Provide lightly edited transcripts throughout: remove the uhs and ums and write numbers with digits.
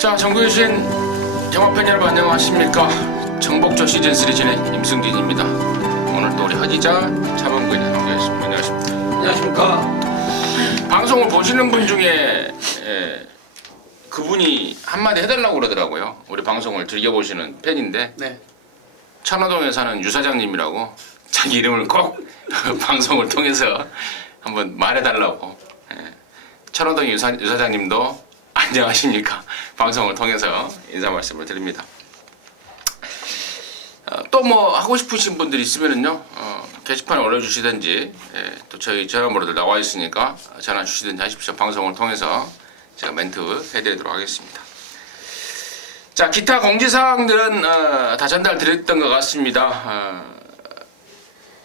자, 전국에 계신 경마팬 여러분 안녕하십니까. 정복조 시즌3 진행 임승진입니다. 오늘 또 우리 하기자 차범근이 함께하겠습니다. 안녕하십니까. 안녕하십니까. 방송을 보시는 분 중에 그분이 한마디 해달라고 그러더라고요. 우리 방송을 즐겨보시는 팬인데 네. 천화동에 사는 유 사장님이라고 자기 이름을 꼭 방송을 통해서 한번 말해달라고. 천화동 유 사장님도 안녕하십니까. 방송을 통해서 인사 말씀을 드립니다. 또 뭐 하고 싶으신 분들이 있으면은요, 게시판에 올려주시든지, 또 저희 전화번호들 나와 있으니까 전화 주시든지 하십시오. 방송을 통해서 제가 멘트 해드리도록 하겠습니다. 자, 기타 공지사항들은 다 전달드렸던 것 같습니다.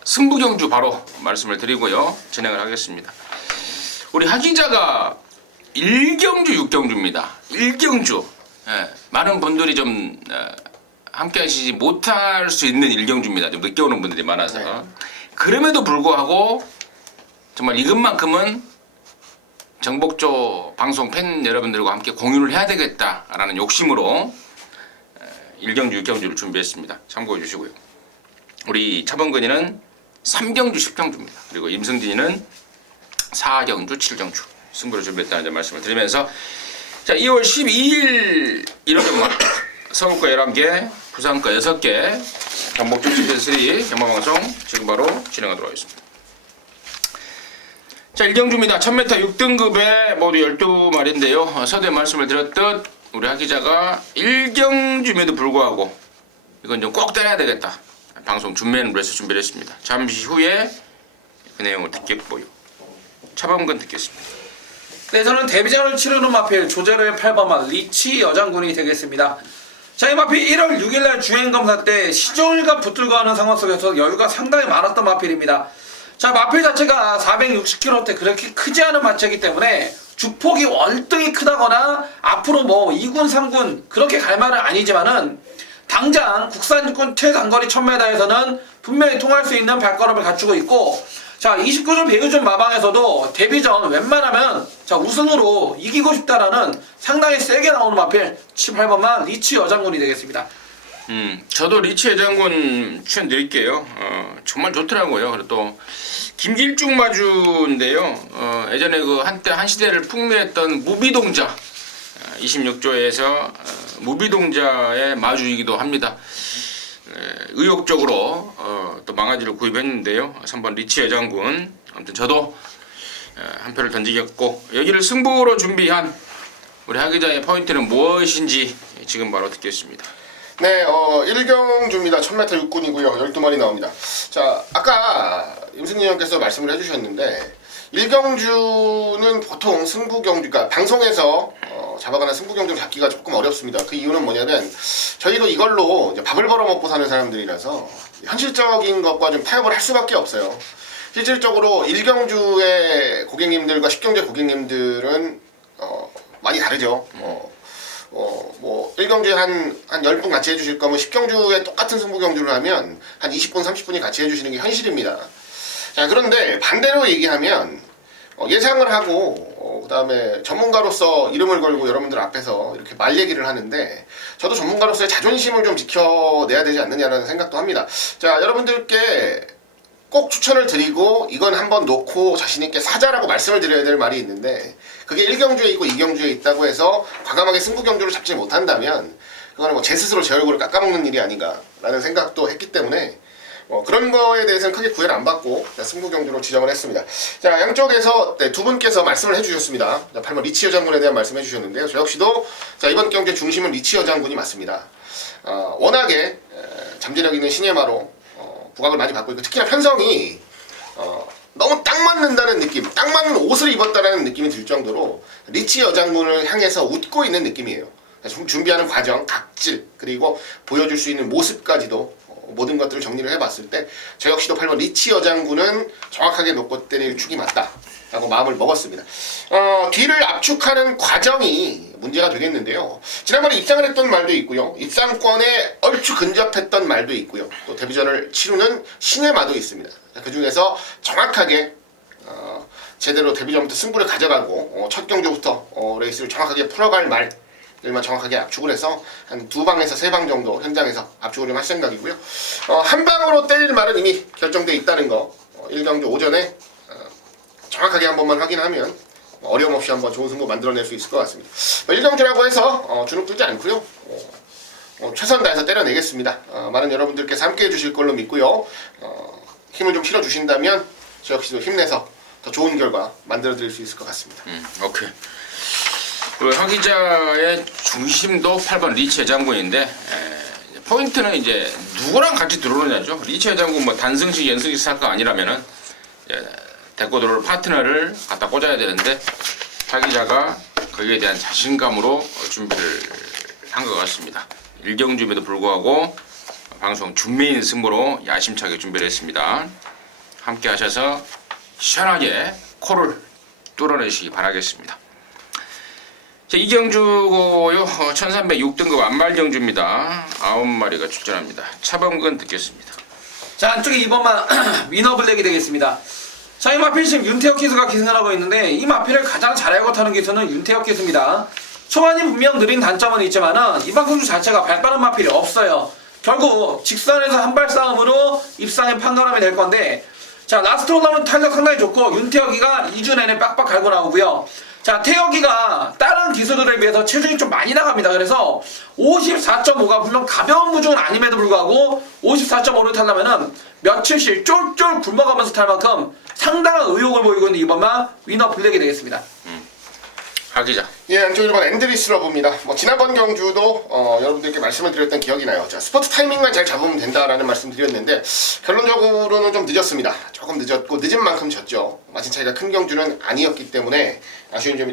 승부경주 바로 말씀을 드리고요, 진행을 하겠습니다. 우리 하기자가 1경주 6경주입니다. 1경주. 많은 분들이 좀 함께 하시지 못할 수 있는 1경주입니다. 좀 늦게 오는 분들이 많아서. 네. 그럼에도 불구하고 정말 이것만큼은 정복조 방송 팬 여러분들과 함께 공유를 해야 되겠다라는 욕심으로 1경주 6경주를 준비했습니다. 참고해 주시고요. 우리 차범근이는 3경주 10경주입니다. 그리고 임승진이는 4경주 7경주 승부를 준비했다는 말씀을 드리면서, 자, 2월 12일 일요일 서울과 11개, 부산과 6개 정복조 시즌3 경마방송 지금 바로 진행하도록 하겠습니다. 자, 1경주입니다. 1000m 6등급에 모두 12마리인데요. 서두에 말씀을 드렸듯 우리 하기자가 1경주임에도 불구하고 이건 좀 꼭 때려야 되겠다. 방송 준비를 해서 준비를 했습니다. 잠시 후에 그 내용을 듣겠고요. 차범근 듣겠습니다. 네, 저는 데뷔전을 치르는 마필 조제르의 8번마 리치 여장군이 되겠습니다. 자, 이 마필 1월 6일날 주행검사 때 시종일관 붙들고 하는 상황 속에서 여유가 상당히 많았던 마필입니다. 자, 마필 자체가 460kg대 그렇게 크지 않은 마체이기 때문에 주폭이 월등히 크다거나 앞으로 뭐 2군, 3군 그렇게 갈 말은 아니지만은 당장 국산 육군 최단거리 1000m에서는 분명히 통할 수 있는 발걸음을 갖추고 있고, 자, 29주 배우준 마방에서도 데뷔전 웬만하면 자 우승으로 이기고 싶다라는 상당히 세게 나오는 마필 18번만 리치 여장군이 되겠습니다. 저도 리치 여장군 추천드릴게요. 정말 좋더라고요. 그리고 또 김길중 마주인데요. 예전에 그 한때 한 시대를 풍미했던 무비동자 26조에서 무비동자의 마주이기도 합니다. 의욕적으로 또 망아지를 구입했는데요. 3번 리치 여장군. 아무튼 저도 한 표를 던지겠고, 여기를 승부로 준비한 우리 하기자의 포인트는 무엇인지 지금 바로 듣겠습니다. 네, 1경주입니다. 1000m 육군이고요. 12마리 나옵니다. 자, 아까 임승진 형께서 말씀을 해주셨는데 1경주는 보통 승부경주, 그러니까 방송에서 잡아가는 승부경주를 잡기가 조금 어렵습니다. 그 이유는 뭐냐면 저희도 이걸로 이제 밥을 벌어먹고 사는 사람들이라서 현실적인 것과 좀 타협을 할 수밖에 없어요. 실질적으로 1경주의 고객님들과 10경주의 고객님들은 많이 다르죠. 뭐 1경주에 한 10분 같이 해주실 거면 10경주에 똑같은 승부경주를 하면 한 20분, 30분이 같이 해주시는 게 현실입니다. 자, 그런데 반대로 얘기하면 예상을 하고 그 다음에 전문가로서 이름을 걸고 여러분들 앞에서 이렇게 말 얘기를 하는데, 저도 전문가로서의 자존심을 좀 지켜내야 되지 않느냐라는 생각도 합니다. 자, 여러분들께 꼭 추천을 드리고 이건 한번 놓고 자신있게 사자라고 말씀을 드려야 될 말이 있는데, 그게 1경주에 있고 2경주에 있다고 해서 과감하게 승부경주를 잡지 못한다면 그거는 뭐 제 스스로 제 얼굴을 깎아먹는 일이 아닌가라는 생각도 했기 때문에 그런 거에 대해서는 크게 구애를 안 받고 승부경주로 지정을 했습니다. 자, 양쪽에서 두 분께서 말씀을 해주셨습니다. 8번 리치 여장군에 대한 말씀 해주셨는데요. 저 역시도 자, 이번 경주의 중심은 리치 여장군이 맞습니다. 워낙에 잠재력 있는 신예마로 부각을 많이 받고 있고, 특히나 편성이 너무 딱 맞는다는 느낌, 딱 맞는 옷을 입었다는 느낌이 들 정도로 리치 여장군을 향해서 웃고 있는 느낌이에요. 준비하는 과정, 각질, 그리고 보여줄 수 있는 모습까지도 모든 것들을 정리를 해봤을 때 저 역시도 8번 리치 여장군은 정확하게 놓고 때릴 축이 맞다 라고 마음을 먹었습니다. 뒤를 압축하는 과정이 문제가 되겠는데요. 지난번에 입상을 했던 말도 있고요, 입상권에 얼추 근접했던 말도 있고요, 또 데뷔전을 치르는 신의 마도 있습니다. 그 중에서 정확하게 제대로 데뷔전부터 승부를 가져가고 첫 경주부터 레이스를 정확하게 풀어갈 말, 들만 정확하게 압축을 해서 한 2방에서 3방 정도 현장에서 압축을 좀 할 생각이고요. 한 방으로 때릴 말은 이미 결정돼 있다는 거 1경주 오전에 정확하게 한 번만 확인하면 어려움 없이 한번 좋은 승부 만들어낼 수 있을 것 같습니다. 1경주라고 해서 주눅 들지 않고요. 최선 다해서 때려내겠습니다. 많은 여러분들께서 함께 해주실 걸로 믿고요. 힘을 좀 실어주신다면 저 역시도 힘내서 더 좋은 결과 만들어드릴 수 있을 것 같습니다. 오케이. 그리고 한 기자의 중심도 8번 리치 여장군인데 포인트는 이제 누구랑 같이 들어오느냐죠. 리치 여장군 뭐 단승식 연승식 사가 아니라면은 데리고 들어올 파트너를 갖다 꽂아야 되는데 한 기자가 거기에 대한 자신감으로 준비를 한 것 같습니다. 일경주임에도 불구하고 방송 준메인 승부로 야심차게 준비를 했습니다. 함께 하셔서 시원하게 코를 뚫어내시기 바라겠습니다. 자, 이경주고요. 1306등급 안말경주입니다. 9마리가 출전합니다. 차범근 듣겠습니다. 자, 안쪽에 2번만 위너블랙이 되겠습니다. 자, 이 마필 지금 윤태혁 기수가 기승을 하고 있는데 이 마필을 가장 잘 알고 타는 기수는 윤태혁 기수입니다. 초반이 분명 느린 단점은 있지만은 이번 경주 자체가 발빠른 마필이 없어요. 결국 직선에서 한발 싸움으로 입상의 판가름이 될 건데, 자, 라스트 올라오는 탄력 상당히 좋고 윤태혁이가 2주 내내 빡빡 갈고 나오고요. 자, 태혁이가 다른 기수들에 비해서 체중이 좀 많이 나갑니다. 그래서 54.5가 분명 가벼운 무중은 아님에도 불구하고 54.5를 타려면은 며칠씩 쫄쫄 굶어가면서 탈 만큼 상당한 의욕을 보이고 있는 이번만 위너 블랙이 되겠습니다. 하기자. 예, 안쪽 1번 앤드리스 러브입니다. 지난번 경주도 여러분들께 말씀을 드렸던 기억이 나요. 자, 스포트 타이밍만 잘 잡으면 된다라는 말씀 드렸는데 결론적으로는 좀 늦었습니다. 조금 늦었고 늦은 만큼 졌죠. 마진 차이가 큰 경주는 아니었기 때문에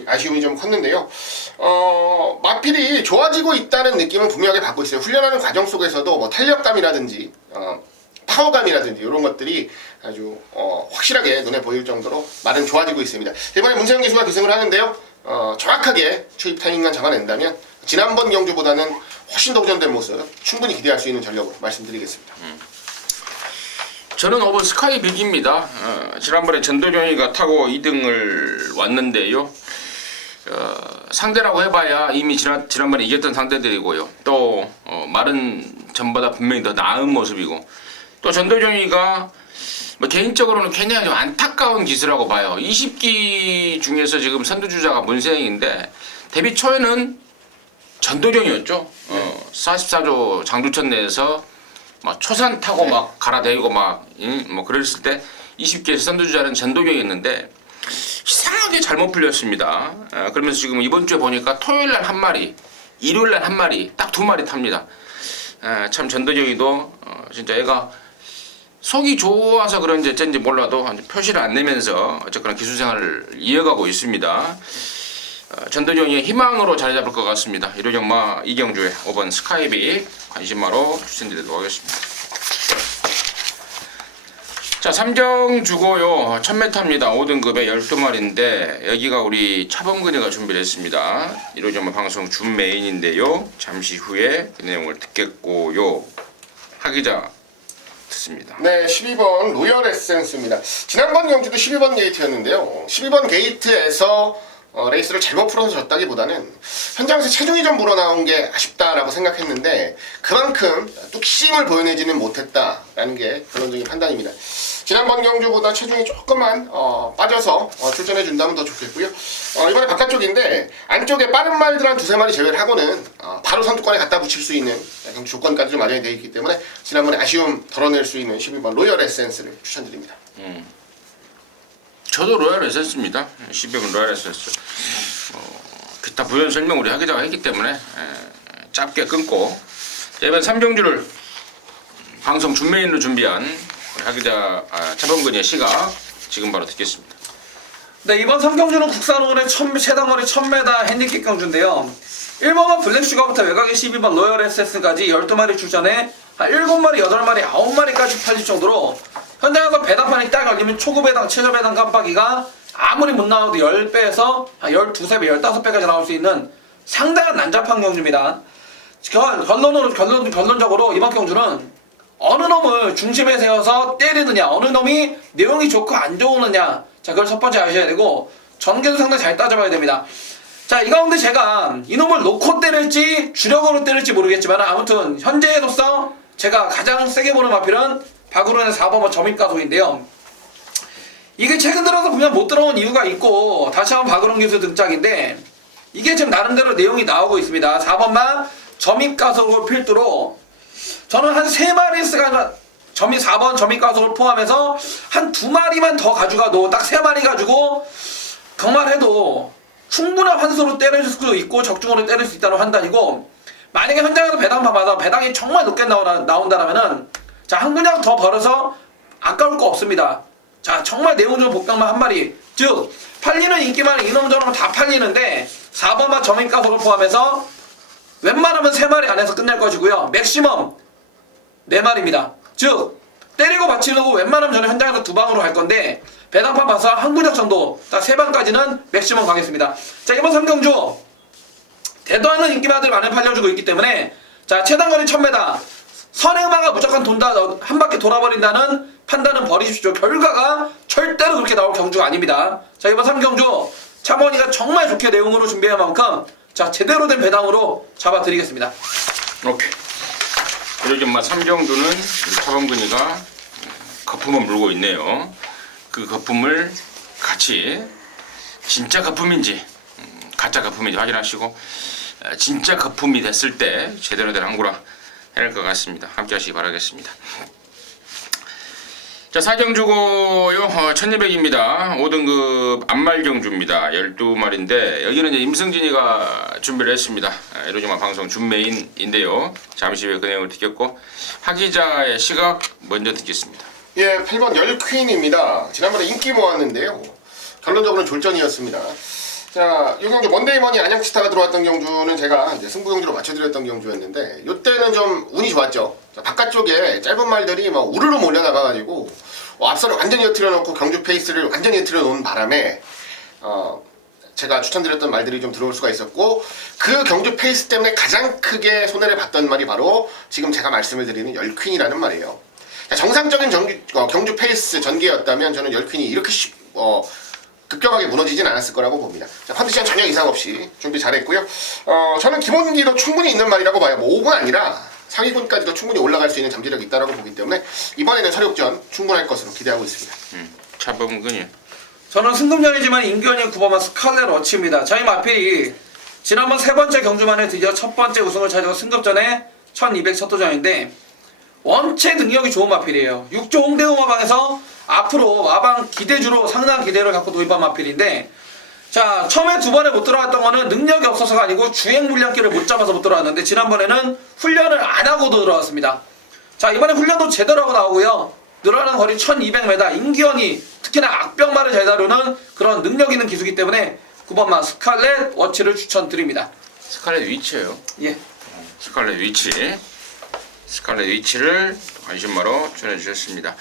아쉬움이 좀 컸는데요. 마필이 좋아지고 있다는 느낌은 분명하게 받고 있어요. 훈련하는 과정 속에서도 뭐 탄력감이라든지 파워감이라든지 이런 것들이 아주 확실하게 눈에 보일 정도로 말은 좋아지고 있습니다. 이번에 문세영 기수가 기승을 하는데요. 정확하게 추입 타이밍만 잡아낸다면 지난번 경주보다는 훨씬 더 호전된 모습 충분히 기대할 수 있는 전력으로 말씀드리겠습니다. 저는 5번 스카이 빅입니다. 지난번에 전도경이가 타고 2등을 왔는데요. 상대라고 해봐야 이미 지난번에 이겼던 상대들이고요. 또 마른 전보다 분명히 더 나은 모습이고, 또 전도경이가 개인적으로는 굉장히 안타까운 기수라고 봐요. 20기 중에서 지금 선두주자가 문세영인데 데뷔 초에는 전도경이었죠. 44조 장두천 내에서 막 초산 타고 막 갈아대고 막 그랬을 때 20기에서 선두주자는 전도경이었는데 이상하게 잘못 풀렸습니다. 그러면서 지금 이번 주에 보니까 토요일날 한 마리, 일요일날 한 마리, 딱 2마리 탑니다. 참 전도경이도 진짜 애가 속이 좋아서 그런지 어쩐지 몰라도 표시를 안 내면서 어쨌거나 기술생활을 이어가고 있습니다. 전도경의 희망으로 자리 잡을 것 같습니다. 1호경마 이경주의 5번 스카이비 관심마로 추천드리도록 하겠습니다. 자, 3경주고요. 1000m입니다. 5등급에 12마리인데 여기가 우리 차범근이가 준비를 했습니다. 1호경마 방송 준 메인인데요. 잠시 후에 그 내용을 듣겠고요. 하기자 듣습니다. 네, 12번 로열 에센스입니다. 지난번 경주도 12번 게이트였는데요. 12번 게이트에서 레이스를 잘못 풀어서 졌다기보다는 현장에서 체중이 좀 불어나온 게 아쉽다라고 생각했는데 그만큼 뚝심을 보여내지는 못했다라는 게 결론적인 판단입니다. 지난번 경주보다 체중이 조금만 빠져서 출전해준다면 더 좋겠고요. 이번에 바깥쪽인데 안쪽에 빠른 말들 한 2-3마리 제외를 하고는 바로 선두권에 갖다 붙일 수 있는 조건까지 좀 마련이 되어 있기 때문에 지난번에 아쉬움 덜어낼 수 있는 12번 로열 에센스를 추천드립니다. 저도 로얄 에센스입니다. 12번 로얄 에센스. 기타 부연 설명 우리 하기자가 했기 때문에 짧게 끊고 이번 3경주를 방송 준메인으로 준비한 우리 하기자 차범근의 시각 지금 바로 듣겠습니다. 네, 이번 3경주는 국산홀의 최단거리 1000m 핸디캡 경주인데요. 1번은 블랙슈가부터 외곽의 12번 로열 에센스까지 12마리 출전해 한 7마리, 8마리, 9마리까지 팔릴 정도로 현장에서 배당판이 딱 열리면 초급 배당, 최저 배당 깜빡이가 아무리 못 나와도 10배에서 한 12배, 15배까지 나올 수 있는 상당한 난잡한 경주입니다. 결론적으로 이번 경주는 어느 놈을 중심에 세워서 때리느냐, 어느 놈이 내용이 좋고 안 좋으느냐, 자, 그걸 첫 번째 아셔야 되고 전개도 상당히 잘 따져봐야 됩니다. 자, 이 가운데 제가 이놈을 놓고 때릴지 주력으로 때릴지 모르겠지만 아무튼 현재로서 제가 가장 세게 보는 마필은 박우른의 4번 점입가속인데요. 이게 최근 들어서 보면 못 들어온 이유가 있고 다시 한번 박우른 기수 등장인데 이게 지금 나름대로 내용이 나오고 있습니다. 4번만 점입가속을 필두로 저는 한 3마리 점이 4번 점입가속을 포함해서 한 2마리만 더 가져가도 딱 3마리 가지고 그말해도 충분한 환수로 때릴 수도 있고 적중으로 때릴 수 있다는 판단이고, 만약에 현장에서 배당 봐봐서 배당이 정말 높게 나온다라면은 자, 한 군약 더 벌어서 아까울 거 없습니다. 자, 정말 내용 좋은 복당만 한 마리, 즉 팔리는 인기 많은 이놈저놈 다 팔리는데 4번만 점입가속을 포함해서 웬만하면 3마리 안에서 끝낼 것이고요. 맥시멈 4마리입니다. 즉 때리고 받치려고 웬만하면 저는 현장에서 2방으로 갈 건데 배당판 봐서 한 군역 정도 딱 3방까지는 맥시멈 가겠습니다. 자, 이번 3경주 대도 않는 인기마들이 많이 팔려주고 있기 때문에 자, 최단거리 1000m 선행마가 무조건 돈다 한 바퀴 돌아버린다는 판단은 버리십시오. 결과가 절대로 그렇게 나올 경주가 아닙니다. 자, 이번 3경주 차범이가 정말 좋게 내용으로 준비한 만큼 자, 제대로 된 배당으로 잡아드리겠습니다. 오케이. 요즘 3경주는 차범근이가 거품을 물고 있네요. 그 거품을 같이 진짜 거품인지 가짜 거품인지 확인하시고 진짜 거품이 됐을 때 제대로 된 항구라 해야 할 것 같습니다. 함께 하시기 바라겠습니다. 자, 4경주고요. 1200입니다. 5등급 안말경주입니다. 12마리인데 여기는 이제 임승진이가 준비를 했습니다. 이로지마 방송 준메인인데요. 잠시 후에 그 내용을 듣겠고 하기자의 시각 먼저 듣겠습니다. 예, 8번 열퀸입니다. 지난번에 인기 모았는데요. 결론적으로는 졸전이었습니다. 자, 이 경주 먼데이머니 안양치타가 들어왔던 경주는 제가 이제 승부 경주로 맞춰드렸던 경주였는데 이때는 좀 운이 좋았죠. 자, 바깥쪽에 짧은 말들이 막 우르르 몰려나가가지고 앞선을 완전히 흩트려 놓고 경주 페이스를 완전히 흩트려 놓은 바람에 제가 추천드렸던 말들이 좀 들어올 수가 있었고 그 경주 페이스 때문에 가장 크게 손해를 봤던 말이 바로 지금 제가 말씀을 드리는 열퀸이라는 말이에요. 정상적인 경주 페이스 전개였다면 저는 열퀸이 이렇게 급격하게 무너지진 않았을 거라고 봅니다. 자, 컨디션 전혀 이상 없이 준비 잘했고요. 저는 기본기도 충분히 있는 말이라고 봐요. 뭐 5군 아니라 상위군까지도 충분히 올라갈 수 있는 잠재력이 있다고 보기 때문에 이번에는 서력전 충분할 것으로 기대하고 있습니다. 차범근이 저는 승금전이지만 임기현이 9번만 스칼렛 워치입니다. 저희 마필이 지난번 3번째 경주만에 드디어 첫 번째 우승을 차지하고 승급전에 1200 첫 도전인데 원체 능력이 좋은 마필이에요. 6조 홍대우 마방에서 앞으로 마방 기대주로 상당한 기대를 갖고 도입한 마필인데 자, 처음에 2번에 못 들어왔던 거는 능력이 없어서가 아니고 주행 물량기를 못 잡아서 못 들어왔는데 지난번에는 훈련을 안 하고도 들어왔습니다. 자, 이번에 훈련도 제대로 하고 나오고요. 늘어나는 거리 1200m 임기현이 특히나 악병말을 잘 다루는 그런 능력 있는 기수기 때문에 9번만 스칼렛 워치를 추천드립니다. 스칼렛 위치예요. 예. 스칼렛 위치를 관심마로 전해주셨습니다.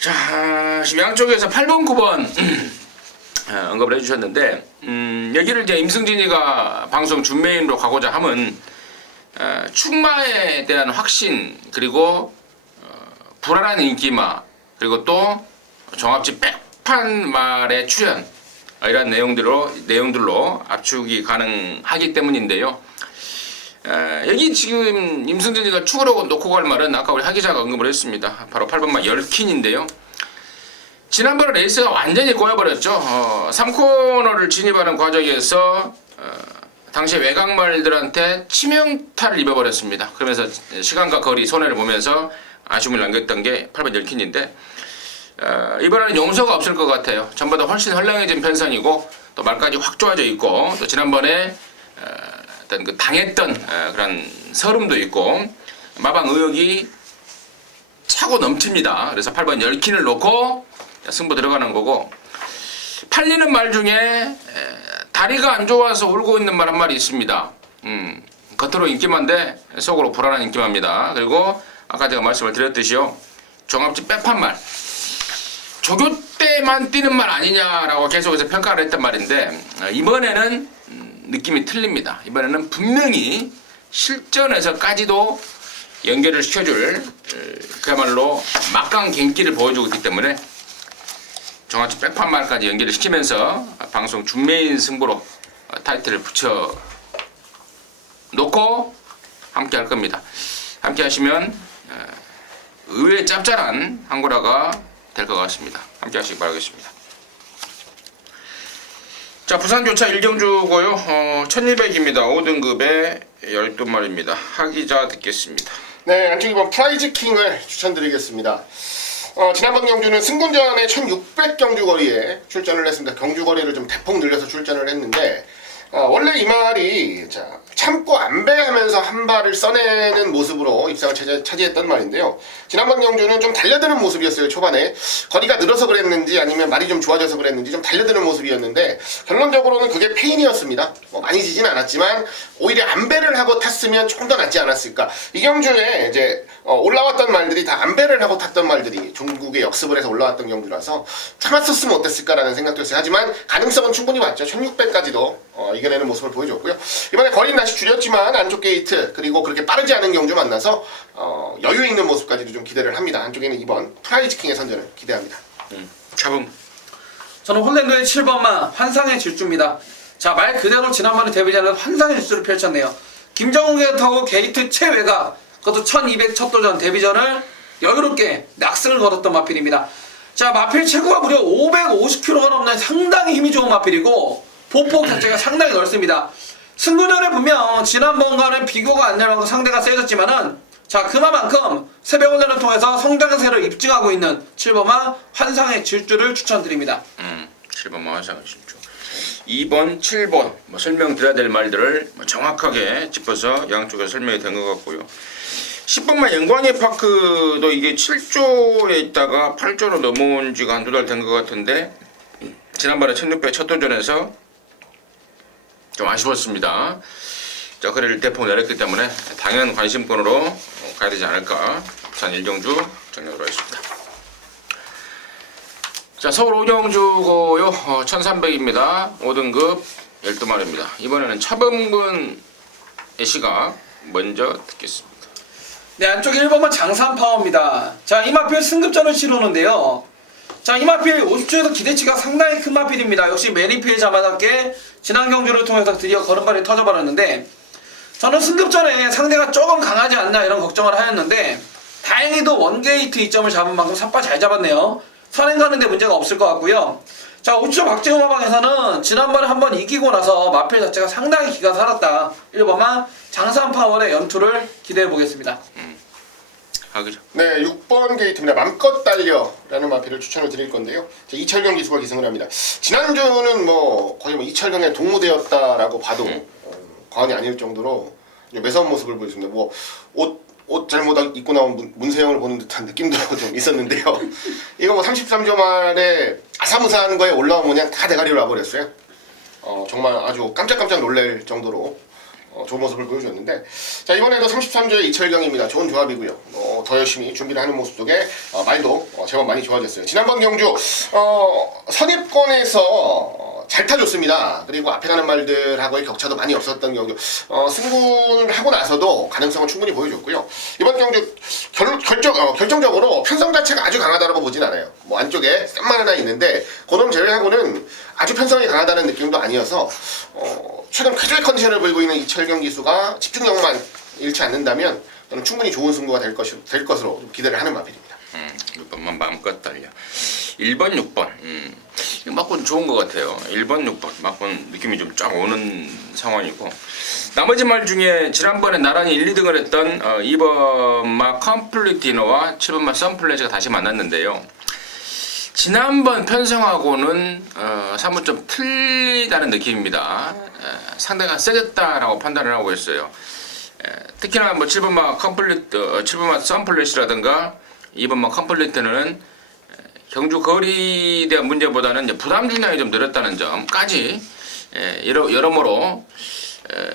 자, 지금 양쪽에서 8번, 9번 언급을 해주셨는데 여기를 이제 임승진이가 방송 준메인으로 가고자 함은 축마에 대한 확신 그리고 불안한 인기마 그리고 또 종합지 백판 말의 출연 이런 내용들로 압축이 가능하기 때문인데요. 여기 지금 임승진이가 축으로 놓고 갈 말은 아까 우리 하기자가 언급을 했습니다. 바로 8번만 열킨인데요. 지난번에 레이스가 완전히 꼬여버렸죠. 3코너를 진입하는 과정에서 당시 외곽말들한테 치명타를 입어버렸습니다. 그러면서 시간과 거리 손해를 보면서 아쉬움을 남겼던 게 8번 열킨인데 이번에는 용서가 없을 것 같아요. 전보다 훨씬 헐렁해진 편성이고 또 말까지 확 좋아져 있고 또 지난번에 어떤 그 당했던 그런 서름도 있고 마방 의욕이 차고 넘칩니다. 그래서 8번 열킨을 놓고 승부 들어가는 거고 팔리는 말 중에 다리가 안 좋아서 울고 있는 말 한 마리 있습니다. 겉으로 인기만데 속으로 불안한 인기만입니다. 그리고 아까 제가 말씀을 드렸듯이요. 종합지 빼판 말 조교 때만 뛰는 말 아니냐라고 계속해서 평가를 했단 말인데 이번에는 느낌이 틀립니다. 이번에는 분명히 실전에서까지도 연결을 시켜줄 그야말로 막강 갱기를 보여주고 있기 때문에 종합지 백판말까지 연결을 시키면서 방송 준메인 승부로 타이틀을 붙여 놓고 함께 할 겁니다. 함께 하시면 의외 짭짤한 한고라가 될 것 같습니다. 함께 하시기 바라겠습니다. 자, 부산교차 일경주고요. 1200입니다. 5등급에 12마리입니다. 하기자 듣겠습니다. 네, 안쪽 2번 프라이즈 킹을 추천드리겠습니다. 지난번 경주는 승군전에 1600 경주 거리에 출전을 했습니다. 경주 거리를 좀 대폭 늘려서 출전을 했는데 원래 이 말이 참고 안배하면서 한 발을 써내는 모습으로 입상을 차지했던 말인데요. 지난번 경주는 좀 달려드는 모습이었어요. 초반에 거리가 늘어서 그랬는지 아니면 말이 좀 좋아져서 그랬는지 좀 달려드는 모습이었는데 결론적으로는 그게 페인이었습니다. 많이 지진 않았지만 오히려 안배를 하고 탔으면 조금 더 낫지 않았을까. 이 경주에 이제 올라왔던 말들이 다 안배를 하고 탔던 말들이 종국에 역습을 해서 올라왔던 경주라서 참았었으면 어땠을까라는 생각도 했어요. 하지만 가능성은 충분히 맞죠. 1600까지도 이겨내는 모습을 보여줬고요. 이번에 거리는 다시 줄였지만 안쪽 게이트 그리고 그렇게 빠르지 않은 경주 만나서 여유 있는 모습까지도 좀 기대를 합니다. 안쪽에는 2번 프라이즈 킹의 선전을 기대합니다. 잡음. 저는 홀랜드의 7번마 환상의 질주입니다. 자, 말 그대로 지난번에 데뷔전에서 환상의 질주를 펼쳤네요. 김정욱이 타고 게이트 최외곽, 그것도 1200 첫 도전 데뷔전을 여유롭게 낙승을 거뒀던 마필입니다. 자, 마필 체구가 무려 550kg가 넘는 상당히 힘이 좋은 마필이고 보폭 자체가 상당히 넓습니다. 승부전에 보면 지난번과는 비교가 안 되면서 상대가 세졌지만은 자, 그만큼 새벽 훈련을 통해서 성장세를 입증하고 있는 7번마 환상의 질주를 추천드립니다. 7번마 환상의 질주. 2번, 7번 설명드려야 될 말들을 정확하게 짚어서 양쪽에 설명이 된 것 같고요. 10번마 영광의 파크도 이게 7조에 있다가 8조로 넘어온 지가 한두 달 된 것 같은데 지난번에 1600 첫 도전에서 좀 아쉬웠습니다. 자, 거래를 대폭 내렸기 때문에 당연 관심권으로 가야 되지 않을까. 부산 일경주 정리하도록 하겠습니다. 자, 서울 오경주고요. 1300입니다. 5등급 12마리입니다. 이번에는 차범근의 시각 먼저 듣겠습니다. 네, 안쪽에 1번만 장산파워입니다. 자, 이 마필 승급전을 치르는데요. 자, 이 마필 50초에서 기대치가 상당히 큰 마필입니다. 역시 메리피의 자마답게 지난 경주를 통해서 드디어 걸음발이 터져버렸는데 저는 승급전에 상대가 조금 강하지 않나 이런 걱정을 하였는데 다행히도 원게이트 2점을 잡은 만큼 삿바 잘 잡았네요. 선행 가는데 문제가 없을 것 같고요. 자, 5초 박재호 마방에서는 지난번에 한번 이기고 나서 마필 자체가 상당히 기가 살았다. 1번만 장산파워의 연투를 기대해보겠습니다. 하기죠. 네, 6번 게이트입니다. 맘껏 달려라는 마필을 추천을 드릴 건데요. 이철경 기수가 기승을 합니다. 지난주는 거의 이철경의 동무대였다라고 봐도 과언이 아닐 정도로 매서운 모습을 보여줍니다. 옷 잘못 입고 나온 문세영을 보는 듯한 느낌도 좀 있었는데요. 이거 33조 만에 아사무사한 거에 올라온 모양 다 대가리로 와버렸어요. 정말 아주 깜짝깜짝 놀랄 정도로 좋은 모습을 보여줬는데 자, 이번에도 33조의 이철경입니다. 좋은 조합이고요. 더 열심히 준비를 하는 모습 속에 말도 제법 많이 좋아졌어요. 지난번 경주 선입권에서 잘 타줬습니다. 그리고 앞에 가는 말들하고의 격차도 많이 없었던 경주 승부를 하고 나서도 가능성을 충분히 보여줬고요. 이번 경주 결정적으로 편성 자체가 아주 강하다고 보진 않아요. 안쪽에 쌈만 하나 있는데 그놈 제외하고는 아주 편성이 강하다는 느낌도 아니어서 최근 쾌조의 컨디션을 보이고 있는 이철경 기수가 집중력만 잃지 않는다면 저는 충분히 좋은 승부가 될 것으로 기대를 하는 마필입니다. 6번만 마음껏 달려. 1번, 6번. 이거 막본 좋은 것 같아요. 1번, 6번. 막본 느낌이 좀 쫙 오는 상황이고. 나머지 말 중에 지난번에 나란히 1, 2등을 했던 2번 마 컴플릿 디너와 7번 마 썬플래시가 다시 만났는데요. 지난번 편성하고는 사뭇 좀 틀리다는 느낌입니다. 상대가 세졌다라고 판단을 하고 있어요. 특히나 7번마 컴플릿, 7번마 썬플래시라든가 2번마 컴플릿는 경주 거리에 대한 문제보다는 이제 부담 중량이 좀 늘었다는 점까지 여러모로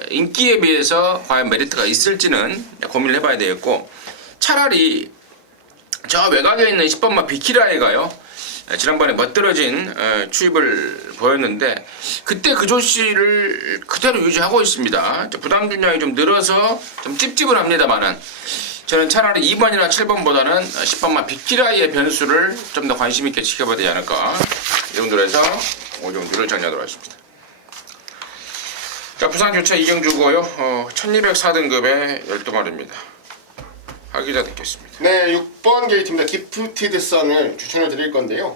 인기에 비해서 과연 메리트가 있을지는 고민을 해봐야 되겠고 차라리 저 외곽에 있는 10번마 비키라이가요. 지난번에 멋들어진 추입을 보였는데 그때 그 조씨를 그대로 유지하고 있습니다. 부담 중량이 좀 늘어서 좀 찝찝은 합니다만은 저는 차라리 2번이나 7번보다는 10번만 비키라이의 변수를 좀 더 관심 있게 지켜봐야 되지 않을까. 이 정도로 해서 5종주를 정리하도록 하겠습니다. 자, 부산 교차 이경주고요. 1204등급의 12마리입니다. 하기자 듣겠습니다. 네, 6번 게이트입니다. 기프티드 선을 추천을 드릴 건데요.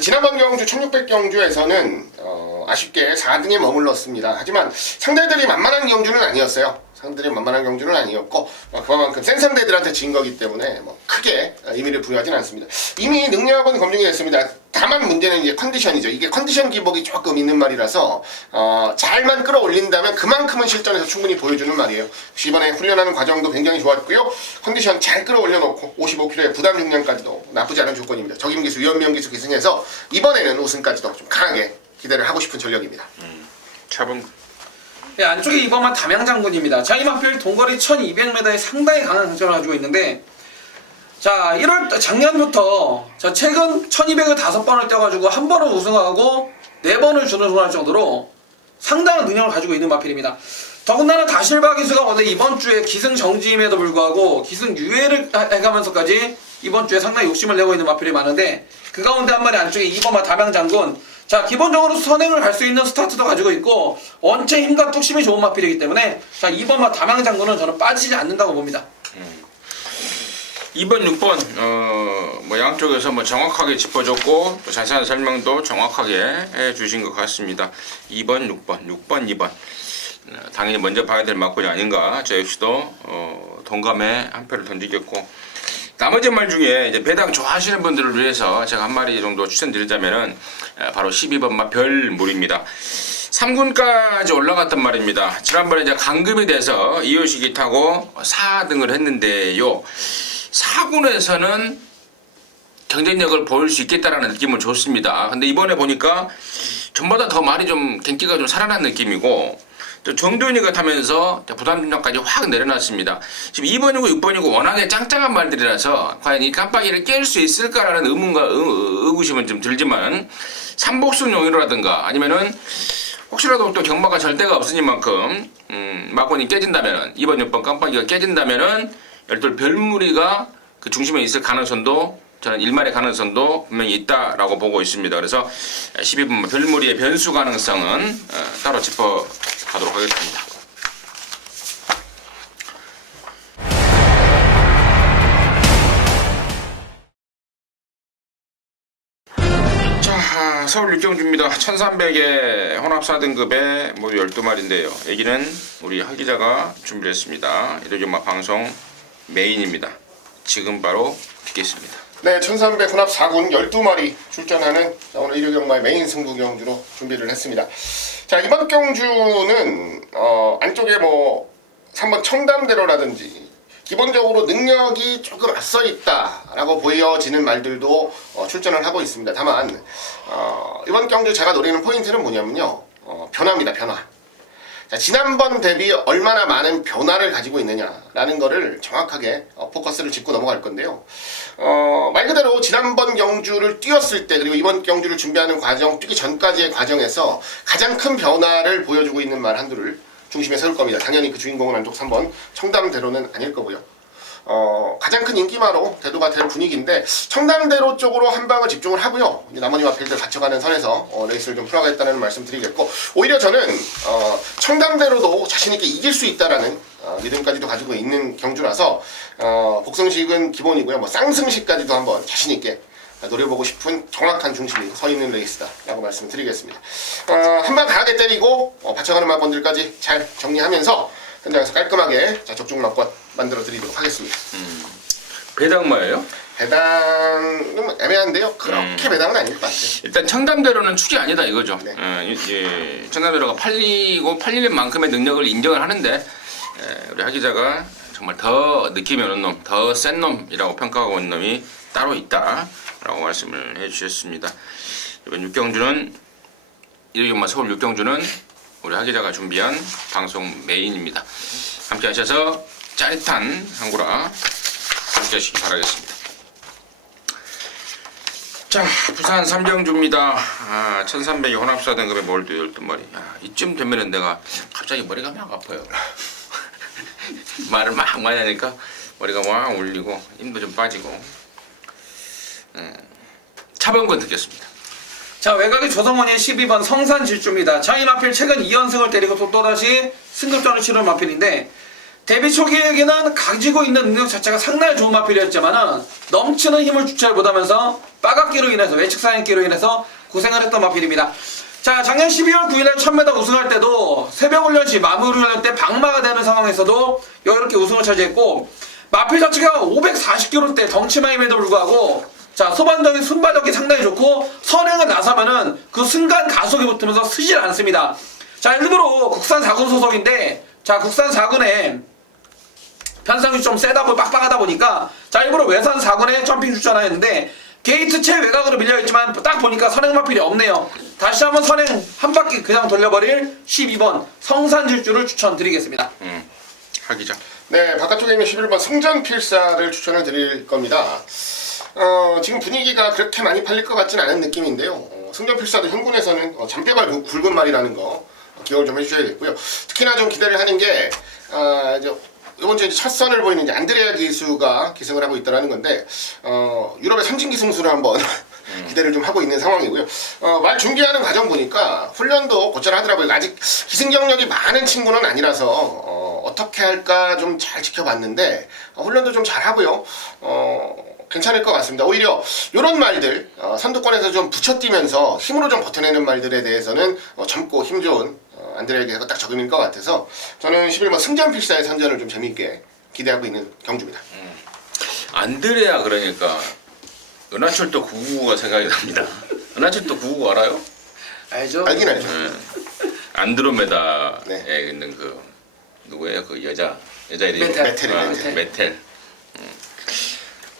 지난번 경주 1600경주에서는 아쉽게 4등에 머물렀습니다. 하지만 상대들이 만만한 경주는 아니었어요. 상대들이 만만한 경주는 아니었고 그만큼 센 상대들한테 진 거기 때문에 크게 의미를 부여하진 않습니다. 이미 능력은 검증이 됐습니다. 다만 문제는 이제 컨디션이죠. 이게 컨디션 기복이 조금 있는 말이라서 잘만 끌어올린다면 그만큼은 실전에서 충분히 보여주는 말이에요. 이번에 훈련하는 과정도 굉장히 좋았고요. 컨디션 잘 끌어올려놓고 55kg의 부담 중량까지도 나쁘지 않은 조건입니다. 적임기수, 위험미용기수 기승해서 이번에는 우승까지도 좀 강하게 기대를 하고 싶은 전력입니다. 차범 네, 안쪽에 이번만 담양장군입니다. 자, 이 마필 동거리 1200m에 상당히 강한 강점을 가지고 있는데, 자, 작년부터 최근 1200을 5번을 뛰어가지고 한 번은 우승하고 4번을 준우승할 정도로 상당한 능력을 가지고 있는 마필입니다. 더군다나 다실바 기수가 원래 이번 주에 기승 정지임에도 불구하고 기승 유예를 해가면서까지 이번 주에 상당히 욕심을 내고 있는 마필이 많은데, 그 가운데 한 마리 안쪽에 이번만 담양장군, 자, 기본적으로 선행을 갈 수 있는 스타트도 가지고 있고 원체 힘과 뚝심이 좋은 마필이기 때문에 자, 이번만 담양장군은 저는 빠지지 않는다고 봅니다. 2번, 6번 양쪽에서 정확하게 짚어줬고 또 자세한 설명도 정확하게 해주신 것 같습니다. 2번, 6번, 2번 당연히 먼저 봐야 될 막군이 아닌가. 저 역시도 동감에 한 표를 던지겠고, 나머지 말 중에 이제 배당 좋아하시는 분들을 위해서 제가 한 마리 정도 추천드리자면은 바로 12번마 별물입니다. 3군까지 올라갔단 말입니다. 지난번에 이제 강급이 돼서 이호식이 타고 4등을 했는데요. 4군에서는 경쟁력을 보일 수 있겠다라는 느낌은 좋습니다. 근데 이번에 보니까 전보다 더 말이 좀 경기가 좀 살아난 느낌이고, 또 정도현이가 타면서 부담 중량까지 확 내려놨습니다. 지금 2번이고 6번이고 워낙에 짱짱한 말들이라서 과연 이 깜빡이를 깰 수 있을까라는 의문과 의구심은 좀 들지만, 삼복승 용이라든가 아니면은 혹시라도 또 경마가 절대가 없으니만큼 막원이 깨진다면은 2번, 6번 깜빡이가 깨진다면은 12 별무리가 그 중심에 있을 가능성도, 저는 1말의 가능성도 분명히 있다라고 보고 있습니다. 그래서 12번 별무리의 변수 가능성은 따로 짚어가도록 하겠습니다. 자, 서울 육경주입니다. 1300의 혼합 4등급의 모두 12마리인데요. 여기는 우리 하 기자가 준비를 했습니다. 일요일마 방송 메인입니다. 지금 바로 듣겠습니다. 네, 1300 혼합 4군 12마리 출전하는 오늘 일요 경마의 메인 승부 경주로 준비를 했습니다. 자, 이번 경주는 안쪽에 3번 청담대로라든지 기본적으로 능력이 조금 앞서 있다라고 보여지는 말들도 출전을 하고 있습니다. 다만 이번 경주 제가 노리는 포인트는 뭐냐면요, 변화입니다. 변화. 자, 지난번 대비 얼마나 많은 변화를 가지고 있느냐라는 거를 정확하게 포커스를 짚고 넘어갈 건데요. 말 그대로 지난번 경주를 뛰었을 때, 그리고 이번 경주를 준비하는 과정, 뛰기 전까지의 과정에서 가장 큰 변화를 보여주고 있는 말 한두를 중심에 세울 겁니다. 당연히 그 주인공은 안쪽 3번 청담대로는 아닐 거고요. 가장 큰 인기마로 대두가 될 분위기인데, 청담대로 쪽으로 한 방을 집중을 하고요. 나머지 마필들 갖춰가는 선에서 레이스를 좀 풀어가겠다는 말씀 드리겠고, 오히려 저는 청담대로도 자신있게 이길 수 있다라는 믿음까지도 가지고 있는 경주라서 복승식은 기본이고요. 쌍승식까지도 한번 자신있게 노려보고 싶은 정확한 중심이 서 있는 레이스다라고 말씀드리겠습니다. 한 방 강하게 때리고 받쳐가는 마건들까지 잘 정리하면서 현장에서 깔끔하게 적중 막권 만들어 드리도록 하겠습니다. 배당마예요? 배당은 애매한데요. 그렇게 배당은 아닐 것 같아요. 일단 청담대로는 축이 아니다 이거죠. 네. 이제 청담대로가 팔릴 만큼의 능력을 인정을 하는데, 우리 하 기자가 정말 더 느낌이 오는 놈, 더 센 놈이라고 평가하고 있는 놈이 따로 있다라고 말씀을 해주셨습니다. 이번 육경주는 일요일마 서울 육경주는 우리 하 기자가 준비한 방송 메인입니다. 함께 하셔서 짜릿한 한구라 함께 하시기 바라겠습니다. 자, 부산 삼경주입니다. 1300의 혼합사 등급의 몰드 12마리. 이쯤 되면은 내가 갑자기 머리가 막 아파요. 말을 막 많이 하니까 머리가 막 울리고 힘도 좀 빠지고. 차범근 듣겠습니다. 자, 외곽의 조성원이 12번 성산질주입니다. 자, 이 마필 최근 2연승을 때리고 또다시 승급전을 치르는 마필인데 데뷔 초기에는 가지고 있는 능력 자체가 상당히 좋은 마필이었지만은 넘치는 힘을 주체를 못하면서 빠각기로 인해서 외측사인기로 인해서 고생을 했던 마필입니다. 자, 작년 12월 9일에 1000m 우승할 때도 새벽훈련 시 마무리훈련 때 방마가 되는 상황에서도 여유롭게 우승을 차지했고 마필 자체가 540kg대 덩치마임에도 불구하고 자, 소반적인 순발력이 상당히 좋고 선행을 나서면은 그 순간 가속이 붙으면서 쓰질 않습니다. 자, 일부러 국산 4군 소속인데 자, 국산 4군에 편성이 좀 빡빡하다 보니까 자, 일부러 외산 4군에 점핑 출전하였는데 게이트 최외곽으로 밀려있지만 딱 보니까 선행 마필이 없네요. 다시 한번 선행 한 바퀴 그냥 돌려버릴 12번 성산질주를 추천드리겠습니다. 하기자. 네, 바깥쪽에 있는 11번 승전필사를 추천을 드릴 겁니다. 지금 분위기가 그렇게 많이 팔릴 것 같진 않은 느낌인데요. 승전필사도 현군에서는 잔뼈가 굵은 말이라는 거 기억을 좀 해주셔야겠고요. 특히나 좀 기대를 하는 게 이번 주에 첫 선을 보이는 이제 안드레아 기수가 기승을 하고 있다는 건데 유럽의 선진 기승수를 한번 기대를 좀 하고 있는 상황이고요. 말 준비하는 과정 보니까 훈련도 곧잘하더라고요. 아직 기승 경력이 많은 친구는 아니라서 어떻게 할까 좀 잘 지켜봤는데 훈련도 좀 잘하고요. 괜찮을 것 같습니다. 오히려 이런 말들 선두권에서 좀 붙여뛰면서 힘으로 좀 버텨내는 말들에 대해서는 젊고 힘 좋은 안드레아에게가 딱 적임일 것 같아서 저는 11번 승전필사의 선전을 좀 재미있게 기대하고 있는 경주입니다. 안드레아 그러니까 은하철도 999가 생각이 납니다. 은하철도 999 알아요? 알죠? 알긴 알죠. 안드로메다에 네. 있는 그 누구예요? 그 여자 이름이 메텔. 메텔.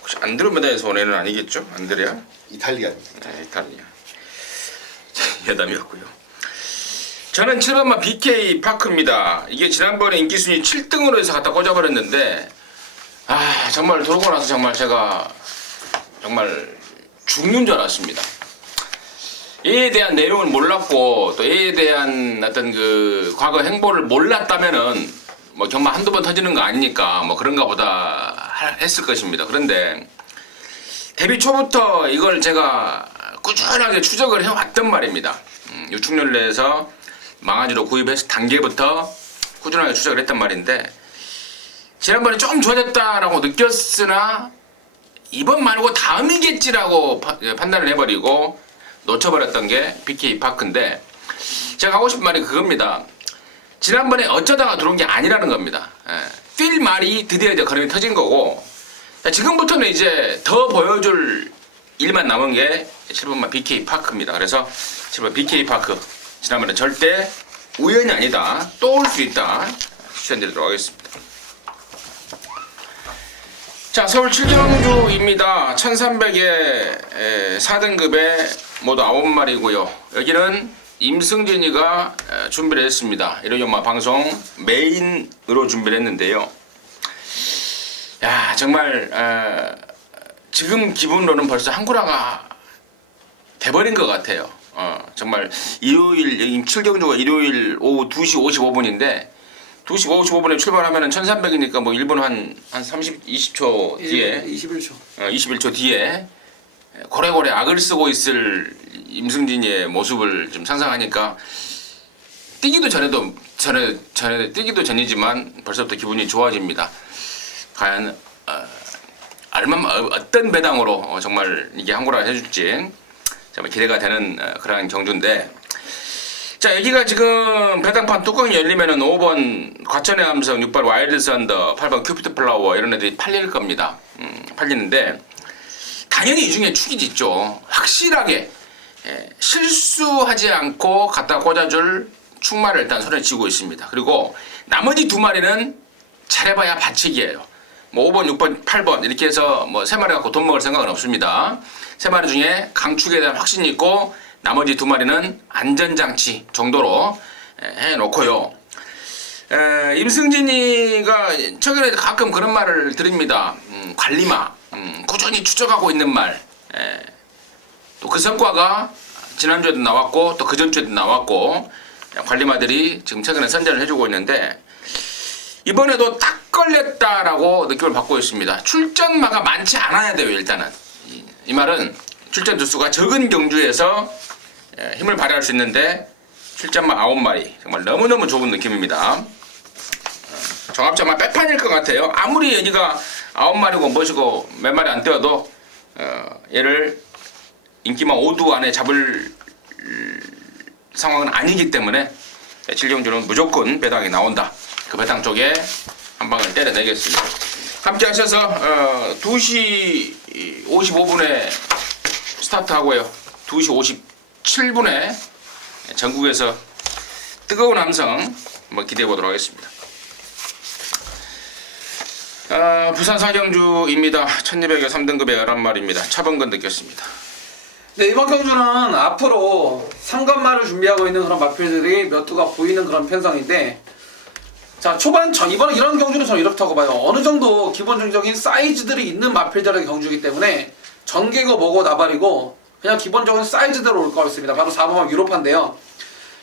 혹시 안드로메다의 손해는 아니겠죠? 안드레아? 이탈리아입니다. 네, 이탈리아. 여담이었고요. 저는 7번마 BK 파크입니다. 이게 지난번에 인기순위 7등으로 해서 갖다 꽂아버렸는데 정말 돌고 나서 정말 제가 정말 죽는 줄 알았습니다. A에 대한 내용을 몰랐고 또 A에 대한 어떤 그 과거 행보를 몰랐다면은 뭐 경마 한두 번 터지는 거 아니니까 뭐 그런가 보다 했을 것입니다. 그런데 데뷔 초부터 이걸 제가 꾸준하게 추적을 해왔단 말입니다. 유축연례에서 망아지로 구입해서 단계부터 꾸준하게 추적을 했단 말인데 지난번에 좀 좋아졌다라고 느꼈으나 이번 말고 다음이겠지라고 판단을 해버리고 놓쳐버렸던 게 BK 파크인데 제가 하고 싶은 말이 그겁니다. 지난번에 어쩌다가 들어온 게 아니라는 겁니다. 필 말이 드디어 이제 거름이 터진 거고 지금부터는 이제 더 보여줄 일만 남은 게 7번만 BK 파크입니다. 그래서 7번 BK 파크 지난번에 절대 우연이 아니다. 또 올 수 있다. 추천드리도록 하겠습니다. 자, 서울 7경주입니다. 1300에 4등급에 모두 9마리고요. 여기는 임승진이가 준비를 했습니다. 이러요마 방송 메인으로 준비를 했는데요. 야, 정말 지금 기분으로는 벌써 한구라가 돼버린 것 같아요. 정말 일요일 7경주가 일요일 오후 2시 55분인데 2시 55분에 출발하면은 1300이니까 뭐 1분 한 20초 뒤에 21초. 21초 뒤에 고래고래 악을 쓰고 있을 임승진이의 모습을 좀 상상하니까 뛰기도 전이지만 벌써부터 기분이 좋아집니다. 과연 어떤 배당으로 정말 이게 한구라를 해줄지 정말 기대가 되는 그러한 경주인데 자, 여기가 지금 배당판 뚜껑이 열리면은 5번 과천의 함성, 6번 와일드 썬더, 8번 큐피드 플라워 이런 애들이 팔릴 겁니다. 팔리는데 당연히 이 중에 축이 있죠. 확실하게 실수하지 않고 갖다 꽂아줄 축마를 일단 손에 쥐고 있습니다. 그리고 나머지 두 마리는 잘해봐야 받치기예요. 뭐 5번, 6번, 8번 이렇게 해서 뭐 세 마리 갖고 돈 먹을 생각은 없습니다. 세 마리 중에 강축에 대한 확신이 있고 나머지 두 마리는 안전장치 정도로 해놓고요. 임승진이가 최근에 가끔 그런 말을 드립니다. 관리마, 꾸준히 추적하고 있는 말. 또 그 성과가 지난주에도 나왔고 또 그전주에도 나왔고 관리마들이 지금 최근에 선전을 해주고 있는데 이번에도 딱 걸렸다라고 느낌을 받고 있습니다. 출전마가 많지 않아야 돼요. 일단은 이 말은 출전 두수가 적은 경주에서 힘을 발휘할 수 있는데 출전만 9마리 정말 너무너무 좋은 느낌입니다. 정합자만 빼판일 것 같아요. 아무리 얘가 9마리고 뭐시고 몇 마리 안 떼어도 얘를 인기만 5두 안에 잡을 상황은 아니기 때문에 칠경주는 무조건 배당이 나온다. 그 배당 쪽에 한 방을 때려내겠습니다. 함께 하셔서 2시 55분에 스타트하고요. 2시 57분에 전국에서 뜨거운 함성 한번 기대해 보도록 하겠습니다. 부산 사경주입니다. 1200여 3등급의 11마리입니다. 차범근 느꼈습니다. 네, 이번 경주는 앞으로 상관마를 준비하고 있는 그런 마필들이 몇 두가 보이는 그런 편성인데, 자, 초반 이번 이런 경주는 저는 이렇다고 봐요. 어느 정도 기본적인 사이즈들이 있는 마필들의 경주이기 때문에 전개고 뭐고 나발이고 그냥 기본적인 사이즈대로 올 것 같습니다. 바로 4번만 유로파인데요.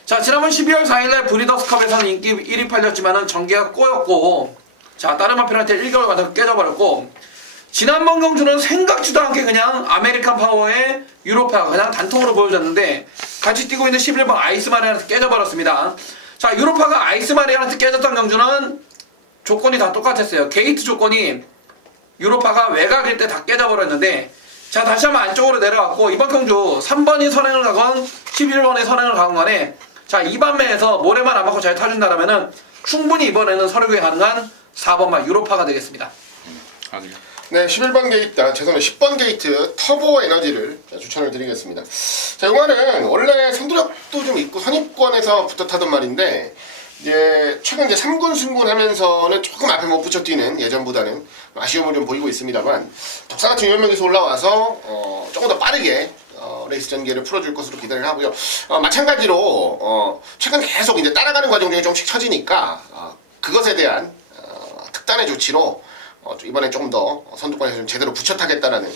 자, 지난번 12월 4일날 브리더스컵에서는 인기 1위 팔렸지만은 전개가 꼬였고, 자, 다른 마필한테 1개월 가서 깨져버렸고, 지난번 경주는 생각지도 않게 그냥 아메리칸 파워의 유로파가 그냥 단통으로 보여줬는데 같이 뛰고 있는 11번 아이스 마리안한테 깨져버렸습니다. 자, 유로파가 아이스 마리안한테 깨졌던 경주는 조건이 다 똑같았어요. 게이트 조건이 유로파가 외곽일 때 다 깨져버렸는데, 자, 다시 한번 안쪽으로 내려왔고, 이번 경주 3번이 선행을 가건 11번이 선행을 가건 간에, 자, 2반매에서 모래만 안 맞고 잘 타준다라면은 충분히 이번에는 서류에 가능한 4번만 유로파가 되겠습니다. 네, 11번 게이트, 죄송해요. 10번 게이트 터보 에너지를 추천을 드리겠습니다. 자, 이거는 원래 선두력도 좀 있고 선입권에서 붙어 타던 말인데, 이제 최근 이제 3군 승군하면서는 조금 앞에 못 붙여 뛰는 예전보다는 아쉬움을 좀 보이고 있습니다만, 독사 같은 유연명에서 올라와서 조금 더 빠르게 레이스 전개를 풀어줄 것으로 기대를 하고요. 마찬가지로 최근 계속 이제 따라가는 과정 중에 좀씩 처지니까 그것에 대한 특단의 조치로 이번에 조금 더 선두권에서 좀 제대로 붙여 타겠다라는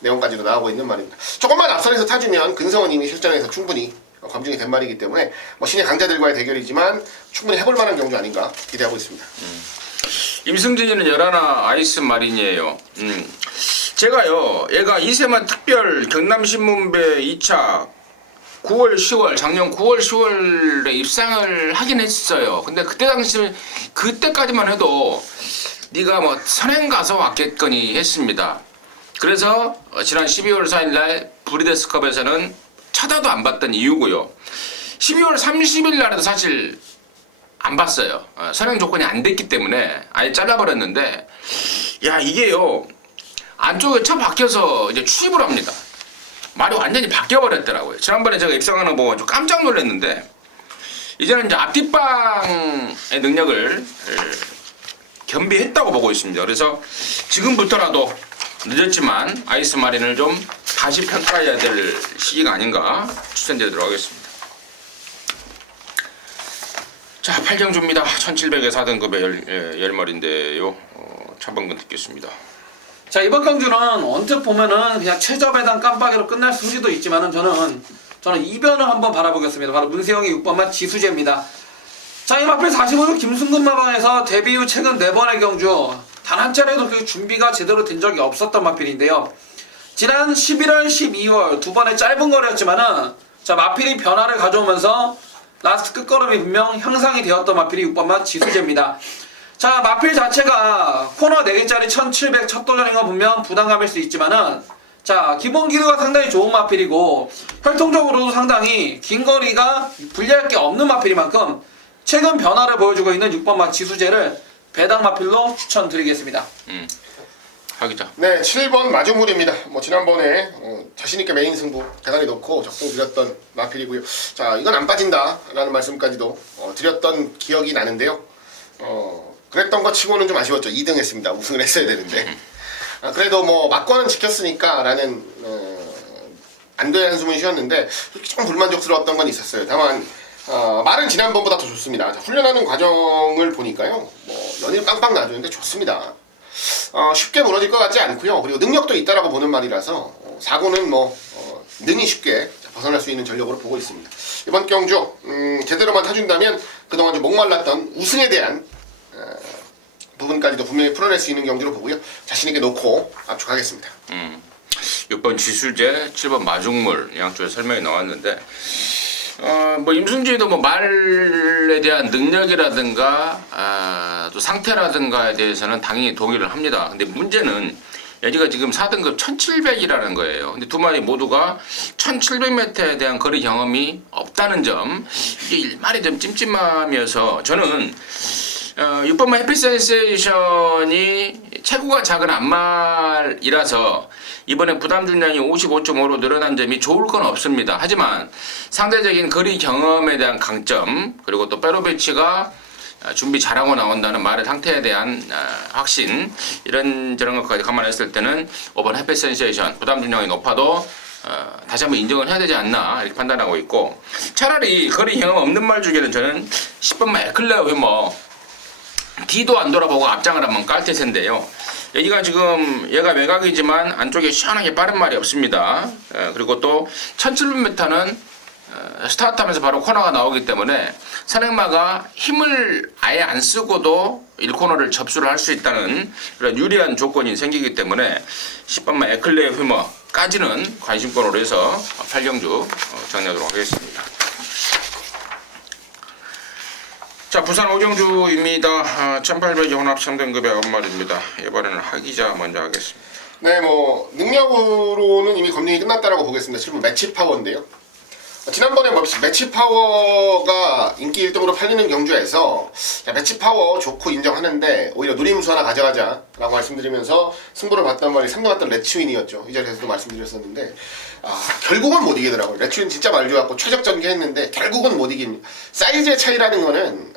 내용까지도 나오고 있는 말입니다. 조금만 앞선에서 타주면 근성원님이 실전에서 충분히 검증이 된 말이기 때문에 뭐 신의 강자들과의 대결이지만 충분히 해볼 만한 경주 아닌가 기대하고 있습니다. 임승진이는 11 아이스 마린이에요. 제가요, 얘가 이세만 특별 경남신문배 2차 9월 10월 작년 9월 10월에 입상을 하긴 했어요. 근데 그때 당시 그때까지만 해도 네가 뭐 선행 가서 왔겠거니 했습니다. 그래서 지난 12월 4일날 브리데스컵에서는 쳐다도 안 봤던 이유고요. 12월 30일 날에도 사실 안 봤어요. 선행 조건이 안 됐기 때문에 아예 잘라버렸는데, 야, 이게요, 안쪽에 차 박혀서 이제 추입을 합니다. 말이 완전히 바뀌어버렸더라고요. 지난번에 제가 입상하는 거 보고 좀 깜짝 놀랐는데, 이제는 이제 앞뒷방의 능력을 겸비했다고 보고 있습니다. 그래서 지금부터라도 늦었지만 아이스 마린을 좀 다시 평가해야 될 시기가 아닌가 추천드리도록 하겠습니다. 자, 8경주입니다. 1700에 4등급의 10마리인데요. 차범근 듣겠습니다. 자, 이번 경주는 언뜻 보면은 그냥 최저 배당 깜빡이로 끝날 수도 있지만은 저는 이변을 한번 바라보겠습니다. 바로 문세영의 6번만 지수제입니다. 자, 이 마필 45주 김승근 마방에서 데뷔 후 최근 4번의 경주 단 한 차례도 그 준비가 제대로 된 적이 없었던 마필인데요. 지난 11월, 12월 두 번의 짧은 거리였지만은, 자, 마필이 변화를 가져오면서 라스트 끝걸음이 분명 향상이 되었던 마필이 6번만 지수제입니다. 자, 마필 자체가 코너 4개짜리 1700 첫 도전인 건 분명 부담감일 수 있지만은, 자, 기본 기류가 상당히 좋은 마필이고 혈통적으로도 상당히 긴 거리가 불리할 게 없는 마필인 만큼 최근 변화를 보여주고 있는 6번만 지수제를 배당 마필로 추천드리겠습니다. 하기자. 네, 7번 마주물입니다. 뭐 지난번에 자신있게 메인 승부 대단히 넣고 적성 드렸던 마필이고요. 자, 이건 안 빠진다라는 말씀까지도 드렸던 기억이 나는데요. 그랬던 것 치고는 좀 아쉬웠죠. 2등 했습니다. 우승을 했어야 되는데. 그래도 뭐 막권은 지켰으니까 라는 안도의 한숨을 쉬었는데 조금 불만족스러웠던 건 있었어요. 다만 말은 지난번보다 더 좋습니다. 자, 훈련하는 과정을 보니까요, 뭐 연일 빵빵 놔주는데 좋습니다. 쉽게 무너질 것 같지 않고요. 그리고 능력도 있다라고 보는 말이라서 사고는 뭐 능히 쉽게 벗어날 수 있는 전력으로 보고 있습니다. 이번 경주 제대로만 타준다면 그동안 좀 목말랐던 우승에 대한 부분까지도 분명히 풀어낼 수 있는 경주로 보고요. 자신있게 놓고 압축하겠습니다. 6번 지수제, 7번 마중물 양쪽에 설명이 나왔는데 뭐 임승진이도 뭐 말에 대한 능력이라든가 또 상태라든가에 대해서는 당연히 동의를 합니다. 근데 문제는 여기가 지금 4등급 1700이라는 거예요. 근데 두 마리 모두가 1700m에 대한 거리 경험이 없다는 점, 이게 일말이 좀 찜찜하면서 저는 6번만 해피 센세이션이 체구가 작은 암말이라서 이번에 부담 중량이 55.5로 늘어난 점이 좋을 건 없습니다. 하지만 상대적인 거리 경험에 대한 강점, 그리고 또 빼로 배치가 준비 잘하고 나온다는 말의 상태에 대한 확신, 이런저런 것까지 감안했을 때는 5번 해피 센세이션 부담 중량이 높아도 다시 한번 인정을 해야 되지 않나 이렇게 판단하고 있고, 차라리 거리 경험 없는 말 중에는 저는 10번만 에클레어 휘머 뒤도 안 돌아보고 앞장을 한번 깔 태세인데요. 여기가 지금 얘가 외곽이지만 안쪽에 시원하게 빠른 말이 없습니다. 그리고 또 1700m는 스타트하면서 바로 코너가 나오기 때문에 산행마가 힘을 아예 안 쓰고도 1코너를 접수를 할 수 있다는 그런 유리한 조건이 생기기 때문에 10번만 에클레어 휘머까지는 관심권으로 해서 8경주 정리하도록 하겠습니다. 자, 부산 오경주입니다. 1800 혼합 3등급의 9마리입니다. 이번에는 하기자 먼저 하겠습니다. 네, 뭐 능력으로는 이미 검증이 끝났다라고 보겠습니다. 지금 매치 파워인데요. 지난번에 매치 파워가 인기 1등으로 팔리는 경주에서 매치 파워 좋고 인정하는데 오히려 누림수 하나 가져가자라고 말씀드리면서 승부를 봤단 말이 3등 갔던 레츠윈이었죠. 이 자리에서도 말씀드렸었는데 결국은 못 이기더라고요. 레츠윈 진짜 말 좋았고 최적 전개했는데 결국은 못 이깁니다. 사이즈의 차이라는 거는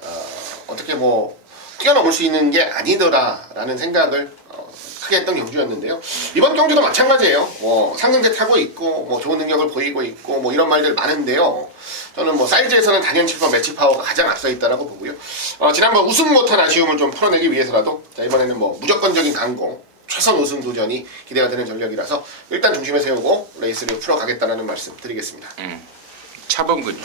어떻게 뭐 뛰어넘을 수 있는 게 아니더라라는 생각을 크게 했던 경주였는데요. 이번 경주도 마찬가지예요. 뭐 상승세 타고 있고 뭐 좋은 능력을 보이고 있고 뭐 이런 말들 많은데요. 저는 뭐 사이즈에서는 단연 7번 매치 파워가 가장 앞서 있다라고 보고요. 지난번 우승 못한 아쉬움을 좀 풀어내기 위해서라도 이번에는 뭐 무조건적인 강공, 최선 우승 도전이 기대가 되는 전력이라서 일단 중심에 세우고 레이스를 풀어가겠다는 말씀 드리겠습니다. 차범근요.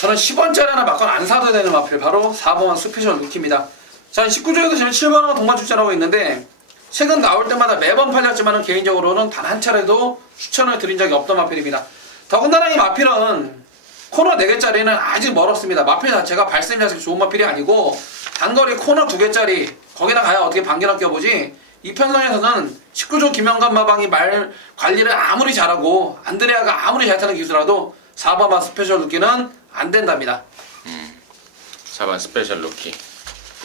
저는 10원짜리 하나 맞건 안 사도 되는 마필 바로 4번 스페셜 루키입니다. 자, 19조에도 저는 7번하고 동반 출전하고 있는데 최근 나올 때마다 매번 팔렸지만 개인적으로는 단 한 차례도 추천을 드린 적이 없던 마필입니다. 더군다나 이 마필은 코너 4개짜리는 아직 멀었습니다. 마필 자체가 발생 자체가 좋은 마필이 아니고 단거리 코너 2개짜리 거기다 가야 어떻게 반개나 껴보지, 이 편성에서는 19조 김영관 마방이 말 관리를 아무리 잘하고 안드레아가 아무리 잘 타는 기수라도 4번만 스페셜 루키는 안 된답니다. 4번 스페셜 루키.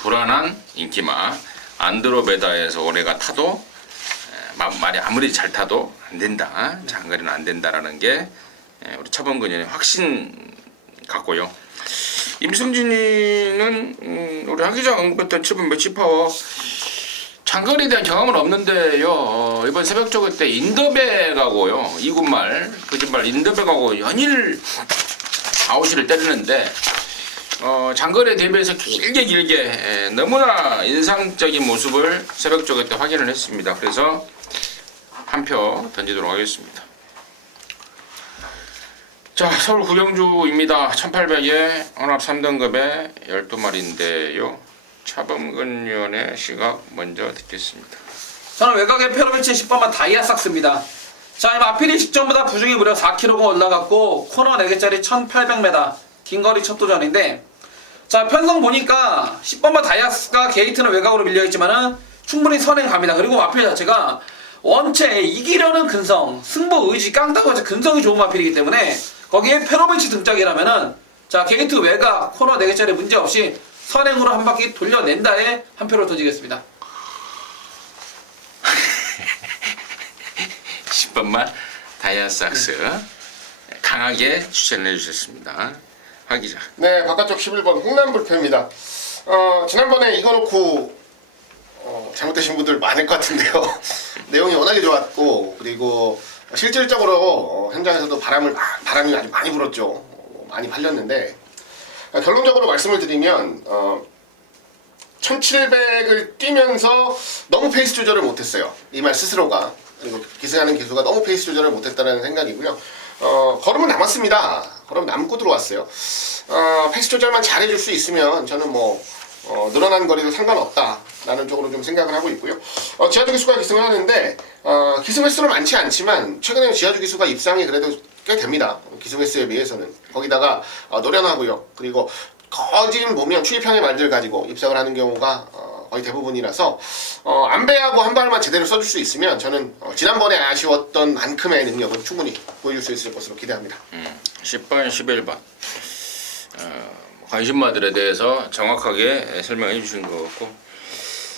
불안한 인기마. 안드로메다에서 올해가 타도 말이 아무리 잘 타도 안 된다. 장거리는 안 된다라는 게 우리 차범근의 확신 같고요. 임승진이는 우리 하기자 언급했던 7번 매치 파워 장거리에 대한 경험은 없는데요. 이번 새벽 조그 때 인더백하고요, 이군말 거짓말 인더백하고 연일 아웃을 때리는데 장거리에 대비해서 길게 너무나 인상적인 모습을 새벽 조그 때 확인을 했습니다. 그래서 한 표 던지도록 하겠습니다. 자, 서울 구경주입니다. 1800에 혼합 3등급에 12마리인데요. 차범근 위원의 시각 먼저 듣겠습니다. 저는 외곽에 페로비치 10번만 다이아삭스입니다. 자, 이 마필이 직전보다 부중이 무려 4kg가 올라갔고 코너 4개짜리 1800m 긴거리 첫 도전인데, 자, 편성 보니까 10번만 다이아삭스가 게이트는 외곽으로 밀려있지만은 충분히 선행 갑니다. 그리고 마필 자체가 원체 이기려는 근성, 승부 의지, 깡다고 해서 근성이 좋은 마필이기 때문에 거기에 페로비치 등짝이라면은 자, 게이트 외곽 코너 4개짜리 문제없이 선행으로 한 바퀴 돌려낸다에 한 표를 던지겠습니다. 10번만 다이아삭스 강하게 추천해 주셨습니다. 하기자. 네, 바깥쪽 11번 홍남불패입니다. 지난번에 이거 놓고 잘못되신 분들 많을 것 같은데요. 내용이 워낙에 좋았고, 그리고 실질적으로 현장에서도 바람이 아주 많이 불었죠. 많이 팔렸는데, 결론적으로 말씀을 드리면 1700을 뛰면서 너무 페이스 조절을 못했어요. 이 말 스스로가. 그리고 기승하는 기수가 너무 페이스 조절을 못했다는 생각이고요. 걸음은 남았습니다. 걸음 남고 들어왔어요. 페이스 조절만 잘해줄 수 있으면 저는 뭐 늘어난 거리도 상관없다. 라는 쪽으로 좀 생각을 하고 있고요. 지하주 기수가 기승을 하는데 기승 횟수는 많지 않지만 최근에 지하주 기수가 입상이 그래도 꽤 됩니다. 기승 횟수에 비해서는. 거기다가 노련하고요. 그리고 거진 보면 추입형의 말들 가지고 입상을 하는 경우가 거의 대부분이라서 안배하고 한 발만 제대로 써줄 수 있으면 저는 지난번에 아쉬웠던 만큼의 능력은 충분히 보여줄 수 있을 것으로 기대합니다. 10번, 11번 관심마들에 대해서 정확하게 설명해 주신 것 같고,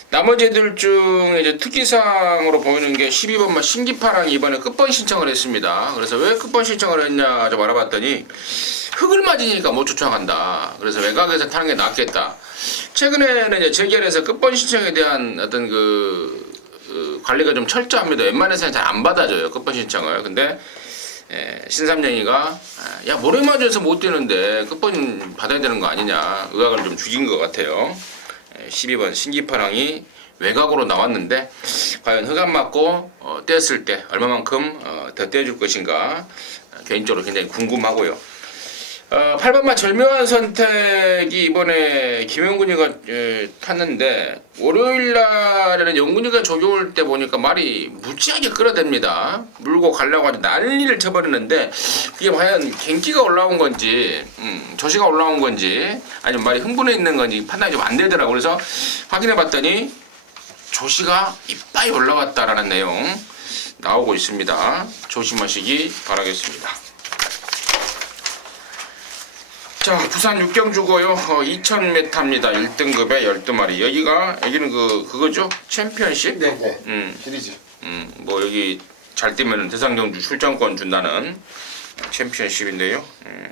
나머지 애들 중에 이제 특기사항으로 보이는 게 12번만 신기파랑이 이번에 끝번 신청을 했습니다. 그래서 왜 끝번 신청을 했냐 좀 알아봤더니 흙을 맞으니까 못 쫓아간다. 그래서 외곽에서 타는 게 낫겠다. 최근에는 이제 재결에서 끝번 신청에 대한 어떤 관리가 좀 철저합니다. 웬만해서는 잘 안 받아줘요, 끝번 신청을. 근데 신삼영이가 야, 모래 맞아서 못 뛰는데 끝번 받아야 되는 거 아니냐 의학을 좀 죽인 것 같아요. 12번 신기파랑이 외곽으로 나왔는데 과연 흙 안 맞고 떼었을 때 얼마만큼 더 떼어줄 것인가 개인적으로 굉장히 궁금하고요. 8번만 절묘한 선택이 이번에 김영군이가 탔는데, 월요일날에는 영군이가 조교올 때 보니까 말이 무지하게 끌어댑니다. 물고 가려고 아주 난리를 쳐버리는데 그게 과연 갱기가 올라온 건지 조시가 올라온 건지 아니면 말이 흥분해 있는 건지 판단이 좀 안 되더라고요. 그래서 확인해 봤더니 조시가 이빨이 올라왔다라는 내용 나오고 있습니다. 조심하시기 바라겠습니다. 자, 부산 육경주고요. 2000m입니다. 1등급에 12마리. 여기는 그거죠? 챔피언십? 네. 시리즈. 뭐 여기 잘 뛰면 대상경주 출전권 준다는 챔피언십인데요.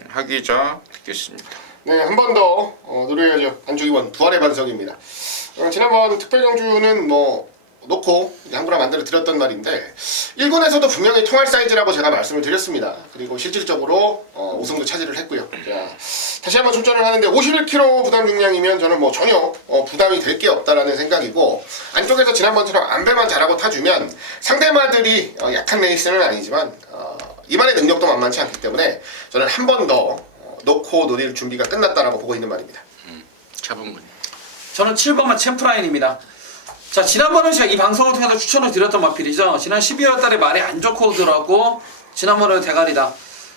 하기자 듣겠습니다. 네, 한 번 더 노려야죠. 안쪽 2번 부활의 반석입니다. 지난번 특별경주는 놓고 함부로 만들어 드렸던 말인데 1군에서도 분명히 통할 사이즈라고 제가 말씀을 드렸습니다. 그리고 실질적으로 우승도 차지를 했고요. 자, 다시 한번 출전을 하는데 51kg 부담 중량이면 저는 전혀 부담이 될 게 없다라는 생각이고, 안쪽에서 지난번처럼 안배만 잘하고 타주면 상대마들이 약한 레이스는 아니지만 이만의 능력도 만만치 않기 때문에 저는 한 번 더 놓고 노릴 준비가 끝났다라고 보고 있는 말입니다. 차범근. 저는 7번만 챔프라인입니다. 자, 지난번에 제가 이 방송을 통해서 추천을 드렸던 마필이죠. 지난 12월 달에 말이 안 좋고 들어왔고 지난번에는 대가리다.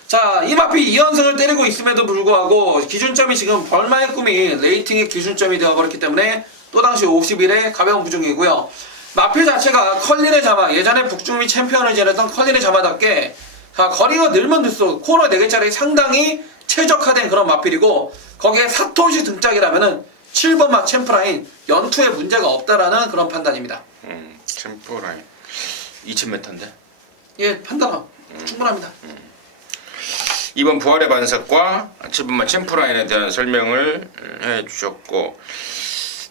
자, 이 마필 2연승을 때리고 있음에도 불구하고 기준점이 지금 벌마의 꿈이 레이팅의 기준점이 되어버렸기 때문에 또다시 51에 가벼운 부중이고요. 마필 자체가 컬린의 자마, 예전에 북중미 챔피언을 지냈던 컬린의 자마답게 거리가 늘면 늘수록 코너 4개짜리 상당히 최적화된 그런 마필이고, 거기에 사토시 등짝이라면은 7번마 챔프라인 연투에 문제가 없다라는 그런 판단입니다. 챔프라인 2000m인데? 예, 판단은 충분합니다. 2번 부활의 반석과 7번만 챔프라인에 대한 설명을 해주셨고,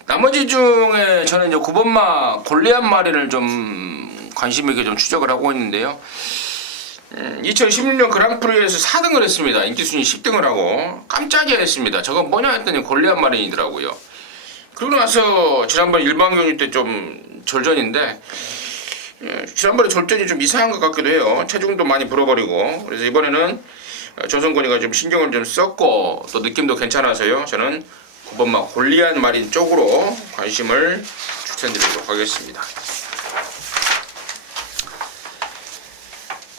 나머지 중에 저는 이제 9번마 골리앗 마리를 좀 관심 있게 좀 추적을 하고 있는데요. 2016년 그랑프리에서 4등을 했습니다. 인기순위 10등을 하고 깜짝이야 했습니다. 저거 뭐냐 했더니 골리앗 마린이더라고요. 그러고 나서 지난번 일반경주 때 좀 절전인데, 지난번에 절전이 좀 이상한 것 같기도 해요. 체중도 많이 불어버리고. 그래서 이번에는 조성권이가 좀 신경을 좀 썼고 또 느낌도 괜찮아서요. 저는 9번마 골리앗 마린 쪽으로 관심을 추천드리도록 하겠습니다.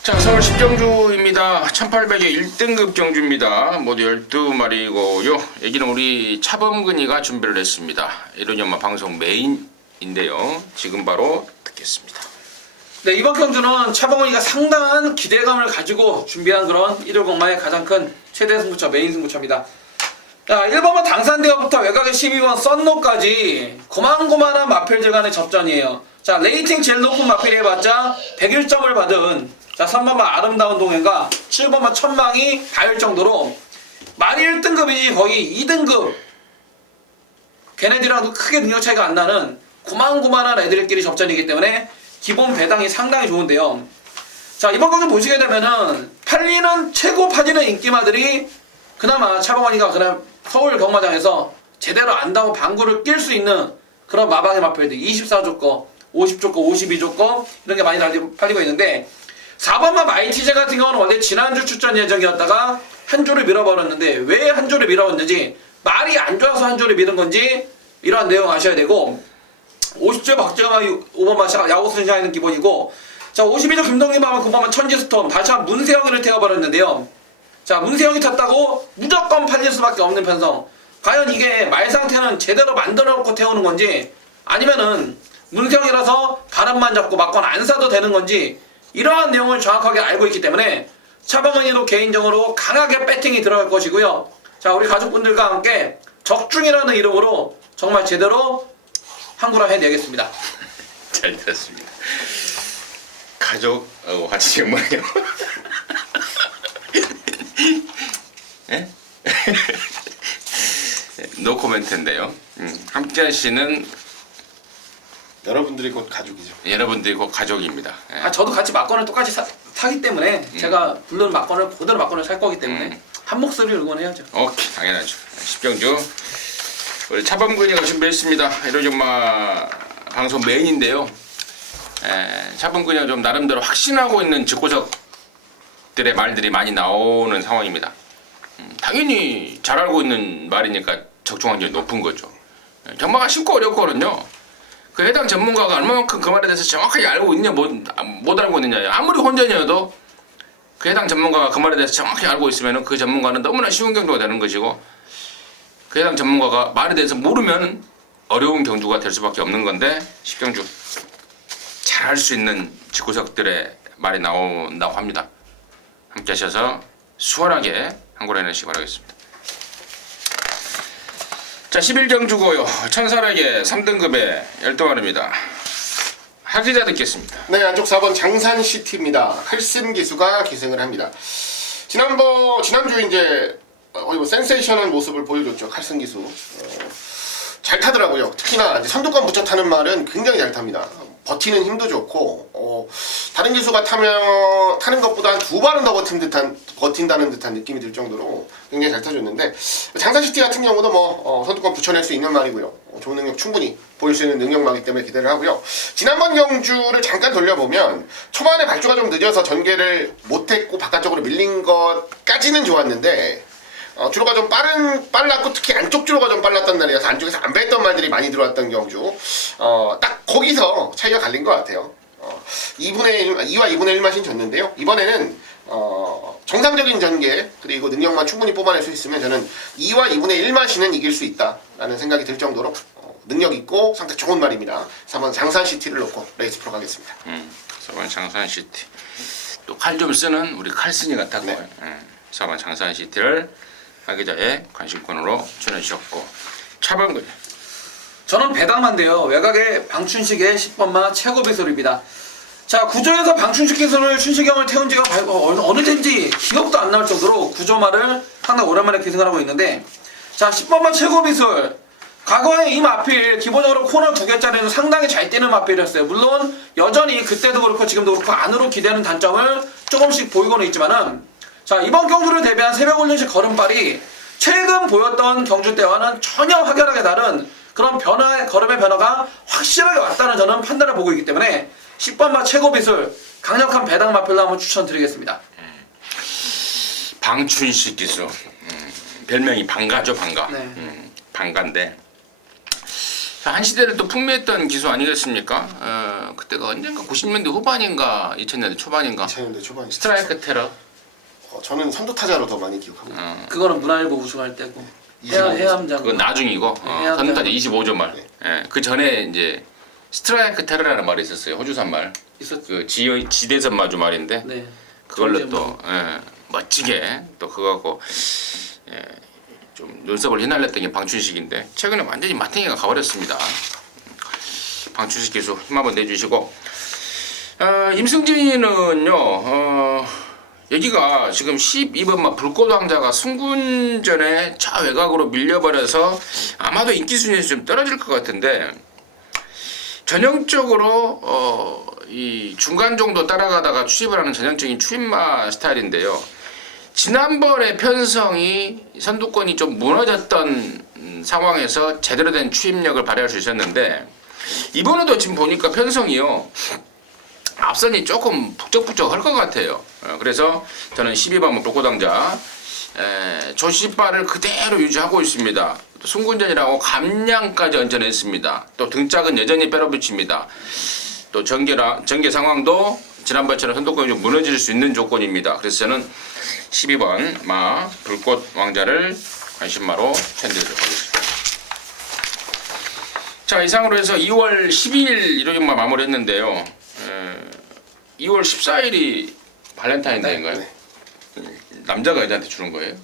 자, 서울 10경주입니다. 1800의 1등급 경주입니다. 모두 12마리고요. 여기는 우리 차범근이가 준비를 했습니다. 이런 연마 방송 메인인데요. 지금 바로 듣겠습니다. 네, 이번 경주는 차범근이가 상당한 기대감을 가지고 준비한 그런 1월 공마의 가장 큰 최대 승부처, 메인 승부처입니다. 자, 1번만 당산대어부터 외곽의 12번 썬노까지 고만고만한 마필들 간의 접전이에요. 자, 레이팅 제일 높은 마필이 해봤자 101점을 받은 3번만 아름다운 동행과 7번만 천망이 닿을 정도로 말이 1등급이지 거의 2등급, 걔네들이랑도 크게 능력 차이가 안 나는 고만고만한 애들끼리 접전이기 때문에 기본 배당이 상당히 좋은데요. 자, 이번 경기 보시게 되면은 팔리는 최고 파지는 인기마들이 그나마 차범근이가 그냥 서울 경마장에서 제대로 안다고 방구를 낄 수 있는 그런 마방의 마필들 24조거, 50조거, 52조거 이런 게 많이 팔리고 있는데, 4번마 마이티제 같은 경우는 원래 지난주 출전 예정이었다가 한 조를 밀어버렸는데, 왜 한 조를 밀어버렸는지, 말이 안 좋아서 한 조를 밀은 건지 이러한 내용 아셔야 되고, 50조 박재범 5번만 야구 선샤인은 기본이고, 자 52조 김동림하면 9번만 천지스톰, 다시 한 문세영이를 태워버렸는데요. 자 문세영이 탔다고 무조건 팔릴 수밖에 없는 편성. 과연 이게 말 상태는 제대로 만들어 놓고 태우는 건지, 아니면은 문세영이라서 바람만 잡고 막건 안 사도 되는 건지, 이러한 내용을 정확하게 알고 있기 때문에 차범근이도 개인적으로 강하게 배팅이 들어갈 것이고요. 자 우리 가족분들과 함께 적중이라는 이름으로 정말 제대로 한구라 해내겠습니다. 잘 들었습니다. 가족하고 같이 뭐예요? 예? 노 코멘트인데요. 함께 하시는 여러분들이 곧 가족이죠. 여러분들이 곧 가족입니다. 예. 아 저도 같이 막건을 똑같이 사기 때문에 제가 부르는 막건을 그대로 막건을 살 거기 때문에 한 목소리를 응원해야죠. 오케이, 당연하죠. 10경주 우리 차범근이가 준비했습니다. 이러저마 방송 메인인데요. 차범근이가 좀 나름대로 확신하고 있는 직구석들의 말들이 많이 나오는 상황입니다. 당연히 잘 알고 있는 말이니까 적중 확률이 높은 거죠. 정말 쉽고 어렵거든요. 그 해당 전문가가 얼마만큼 그 말에 대해서 정확하게 알고 있냐 못 알고 있느냐, 아무리 혼전이어도 그 해당 전문가가 그 말에 대해서 정확히 알고 있으면 그 전문가는 너무나 쉬운 경주가 되는 것이고, 그 해당 전문가가 말에 대해서 모르면 어려운 경주가 될 수밖에 없는 건데, 10경주 잘 할 수 있는 직구석들의 말이 나온다고 합니다. 함께 하셔서 수월하게 한골 해내시기 바라겠습니다. 자, 11경주고요. 천사에게 3등급의 12마리입니다. 하기자 듣겠습니다. 네, 안쪽 4번 장산시티입니다. 칼슨 기수가 기승을 합니다. 지난주 이제 거의 뭐 센세이션한 모습을 보여줬죠. 칼슨 기수. 잘 타더라고요. 특히나 이제 선두권 붙여 타는 말은 굉장히 잘 탑니다. 버티는 힘도 좋고, 다른 기수가 타는 것보다 한 2발은 더 버틴다는 듯한 느낌이 들 정도로 굉장히 잘 타줬는데, 장산시티 같은 경우도 선두권 붙여낼 수 있는 말이고요. 좋은 능력 충분히 보일 수 있는 능력마기 때문에 기대를 하고요. 지난번 경주를 잠깐 돌려보면 초반에 발주가 좀 늦어서 전개를 못했고 바깥쪽으로 밀린 것까지는 좋았는데, 주로가 좀 빨랐고 특히 안쪽 주로가 좀 빨랐단 날이라서 안쪽에서 안 뺐던 말들이 많이 들어왔던 경주. 딱 거기서 차이가 갈린 것 같아요. 2와 2분의 1마신 졌는데요. 이번에는 정상적인 전개 그리고 능력만 충분히 뽑아낼 수 있으면 저는 2와 2분의 1마신은 이길 수 있다라는 생각이 들 정도로 능력 있고 상태 좋은 말입니다. 4번 장산시티를 놓고 레이스 프로 가겠습니다. 4번 장산시티. 또 칼 좀 쓰는 우리 칼슨이 같았고, 네. 4번 장산시티를 하기자의 관심권으로 추천해주셨고, 차범근. 저는 배당만데요. 외곽에 방춘식의 10번마 최고 비솔입니다. 자 구조에서 방춘식 기술을 춘식형을 태운 지가 어느 때인지 기억도 안 날 정도로 구조말을 상당히 오랜만에 기승을 하고 있는데, 자 10번마 최고 비솔, 과거에 이 마필 기본적으로 코너 2개짜리는 상당히 잘 뛰는 마필이었어요. 물론 여전히 그때도 그렇고 지금도 그렇고 안으로 기대는 단점을 조금씩 보이고는 있지만은, 자 이번 경주를 대비한 새벽훈련식 걸음발이 최근 보였던 경주 때와는 전혀 확연하게 다른 그런 걸음의 변화가 확실하게 왔다는 저는 판단을 보고 있기 때문에 10번마 최고 비술 강력한 배당 마필로 한번 추천드리겠습니다. 방춘식 기수. 별명이 방가죠, 방가. 네. 방가인데, 한 시대를 또 풍미했던 기수 아니겠습니까? 그때가 언젠가 90년대 후반인가 2000년대 초반인가 2000년대 초반. 스트라이크 테러. 저는 선두타자로 더 많이 기억합니다. 그거는 문화일보 우승할 때고 25. 해암장. 그건 나중이고, 해암장. 선두타자 25조 말. 네. 예, 그 전에 이제 스트라이크 테러라는 말이 있었어요. 호주산 말. 있었죠. 그 지대선 마주 말인데, 네. 그걸로 정재모. 또 멋지게 또 그거하고 좀 눈썹을 휘날렸던 게 방춘식인데, 최근에 완전히 마탱이가 가버렸습니다. 방춘식 기수 힘 한번 내주시고, 임승진이는요, 여기가 지금 12번마 불꽃왕자가 승군전에 좌외곽으로 밀려버려서 아마도 인기 순위에서 좀 떨어질 것 같은데, 전형적으로 이 중간 정도 따라가다가 추입을 하는 전형적인 추입마 스타일인데요. 지난번에 편성이 선두권이 좀 무너졌던 상황에서 제대로 된 추입력을 발휘할 수 있었는데, 이번에도 지금 보니까 편성이요, 앞선이 조금 북적북적 할 것 같아요. 그래서 저는 12번 불꽃왕자 조시바를 그대로 유지하고 있습니다. 또 승군전이라고 감량까지 얹어냈습니다. 또 등짝은 여전히 빼어붙입니다. 또 전개 상황도 지난번처럼 선두권이 좀 무너질 수 있는 조건입니다. 그래서 저는 12번 마 불꽃 왕자를 관심마로 견뎌드리도록 하겠습니다. 자, 이상으로 해서 2월 12일 일요일만 마무리했는데요. 2월 14일이 발렌타인데이인가요? 네. 남자가 여자한테 주는 거예요?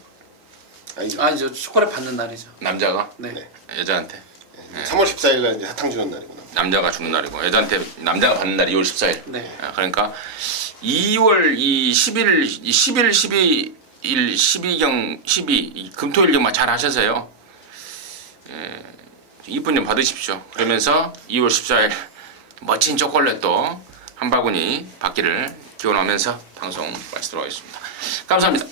아니죠. 초콜릿 받는 날이죠. 남자가 네. 네. 여자한테? 3월 14일 날 이제 사탕 주는 날이구나. 남자가 주는 날이고 여자한테 남자가 받는 날이 2월 14일. 네. 그러니까 2월 11, 12일 12경 12 금토일경만 잘 하셔서요. 이쁜 좀 받으십시오. 그러면서 2월 14일 멋진 초콜릿도 한 바구니 받기를 기원하면서 방송 마치도록 하겠습니다. 감사합니다.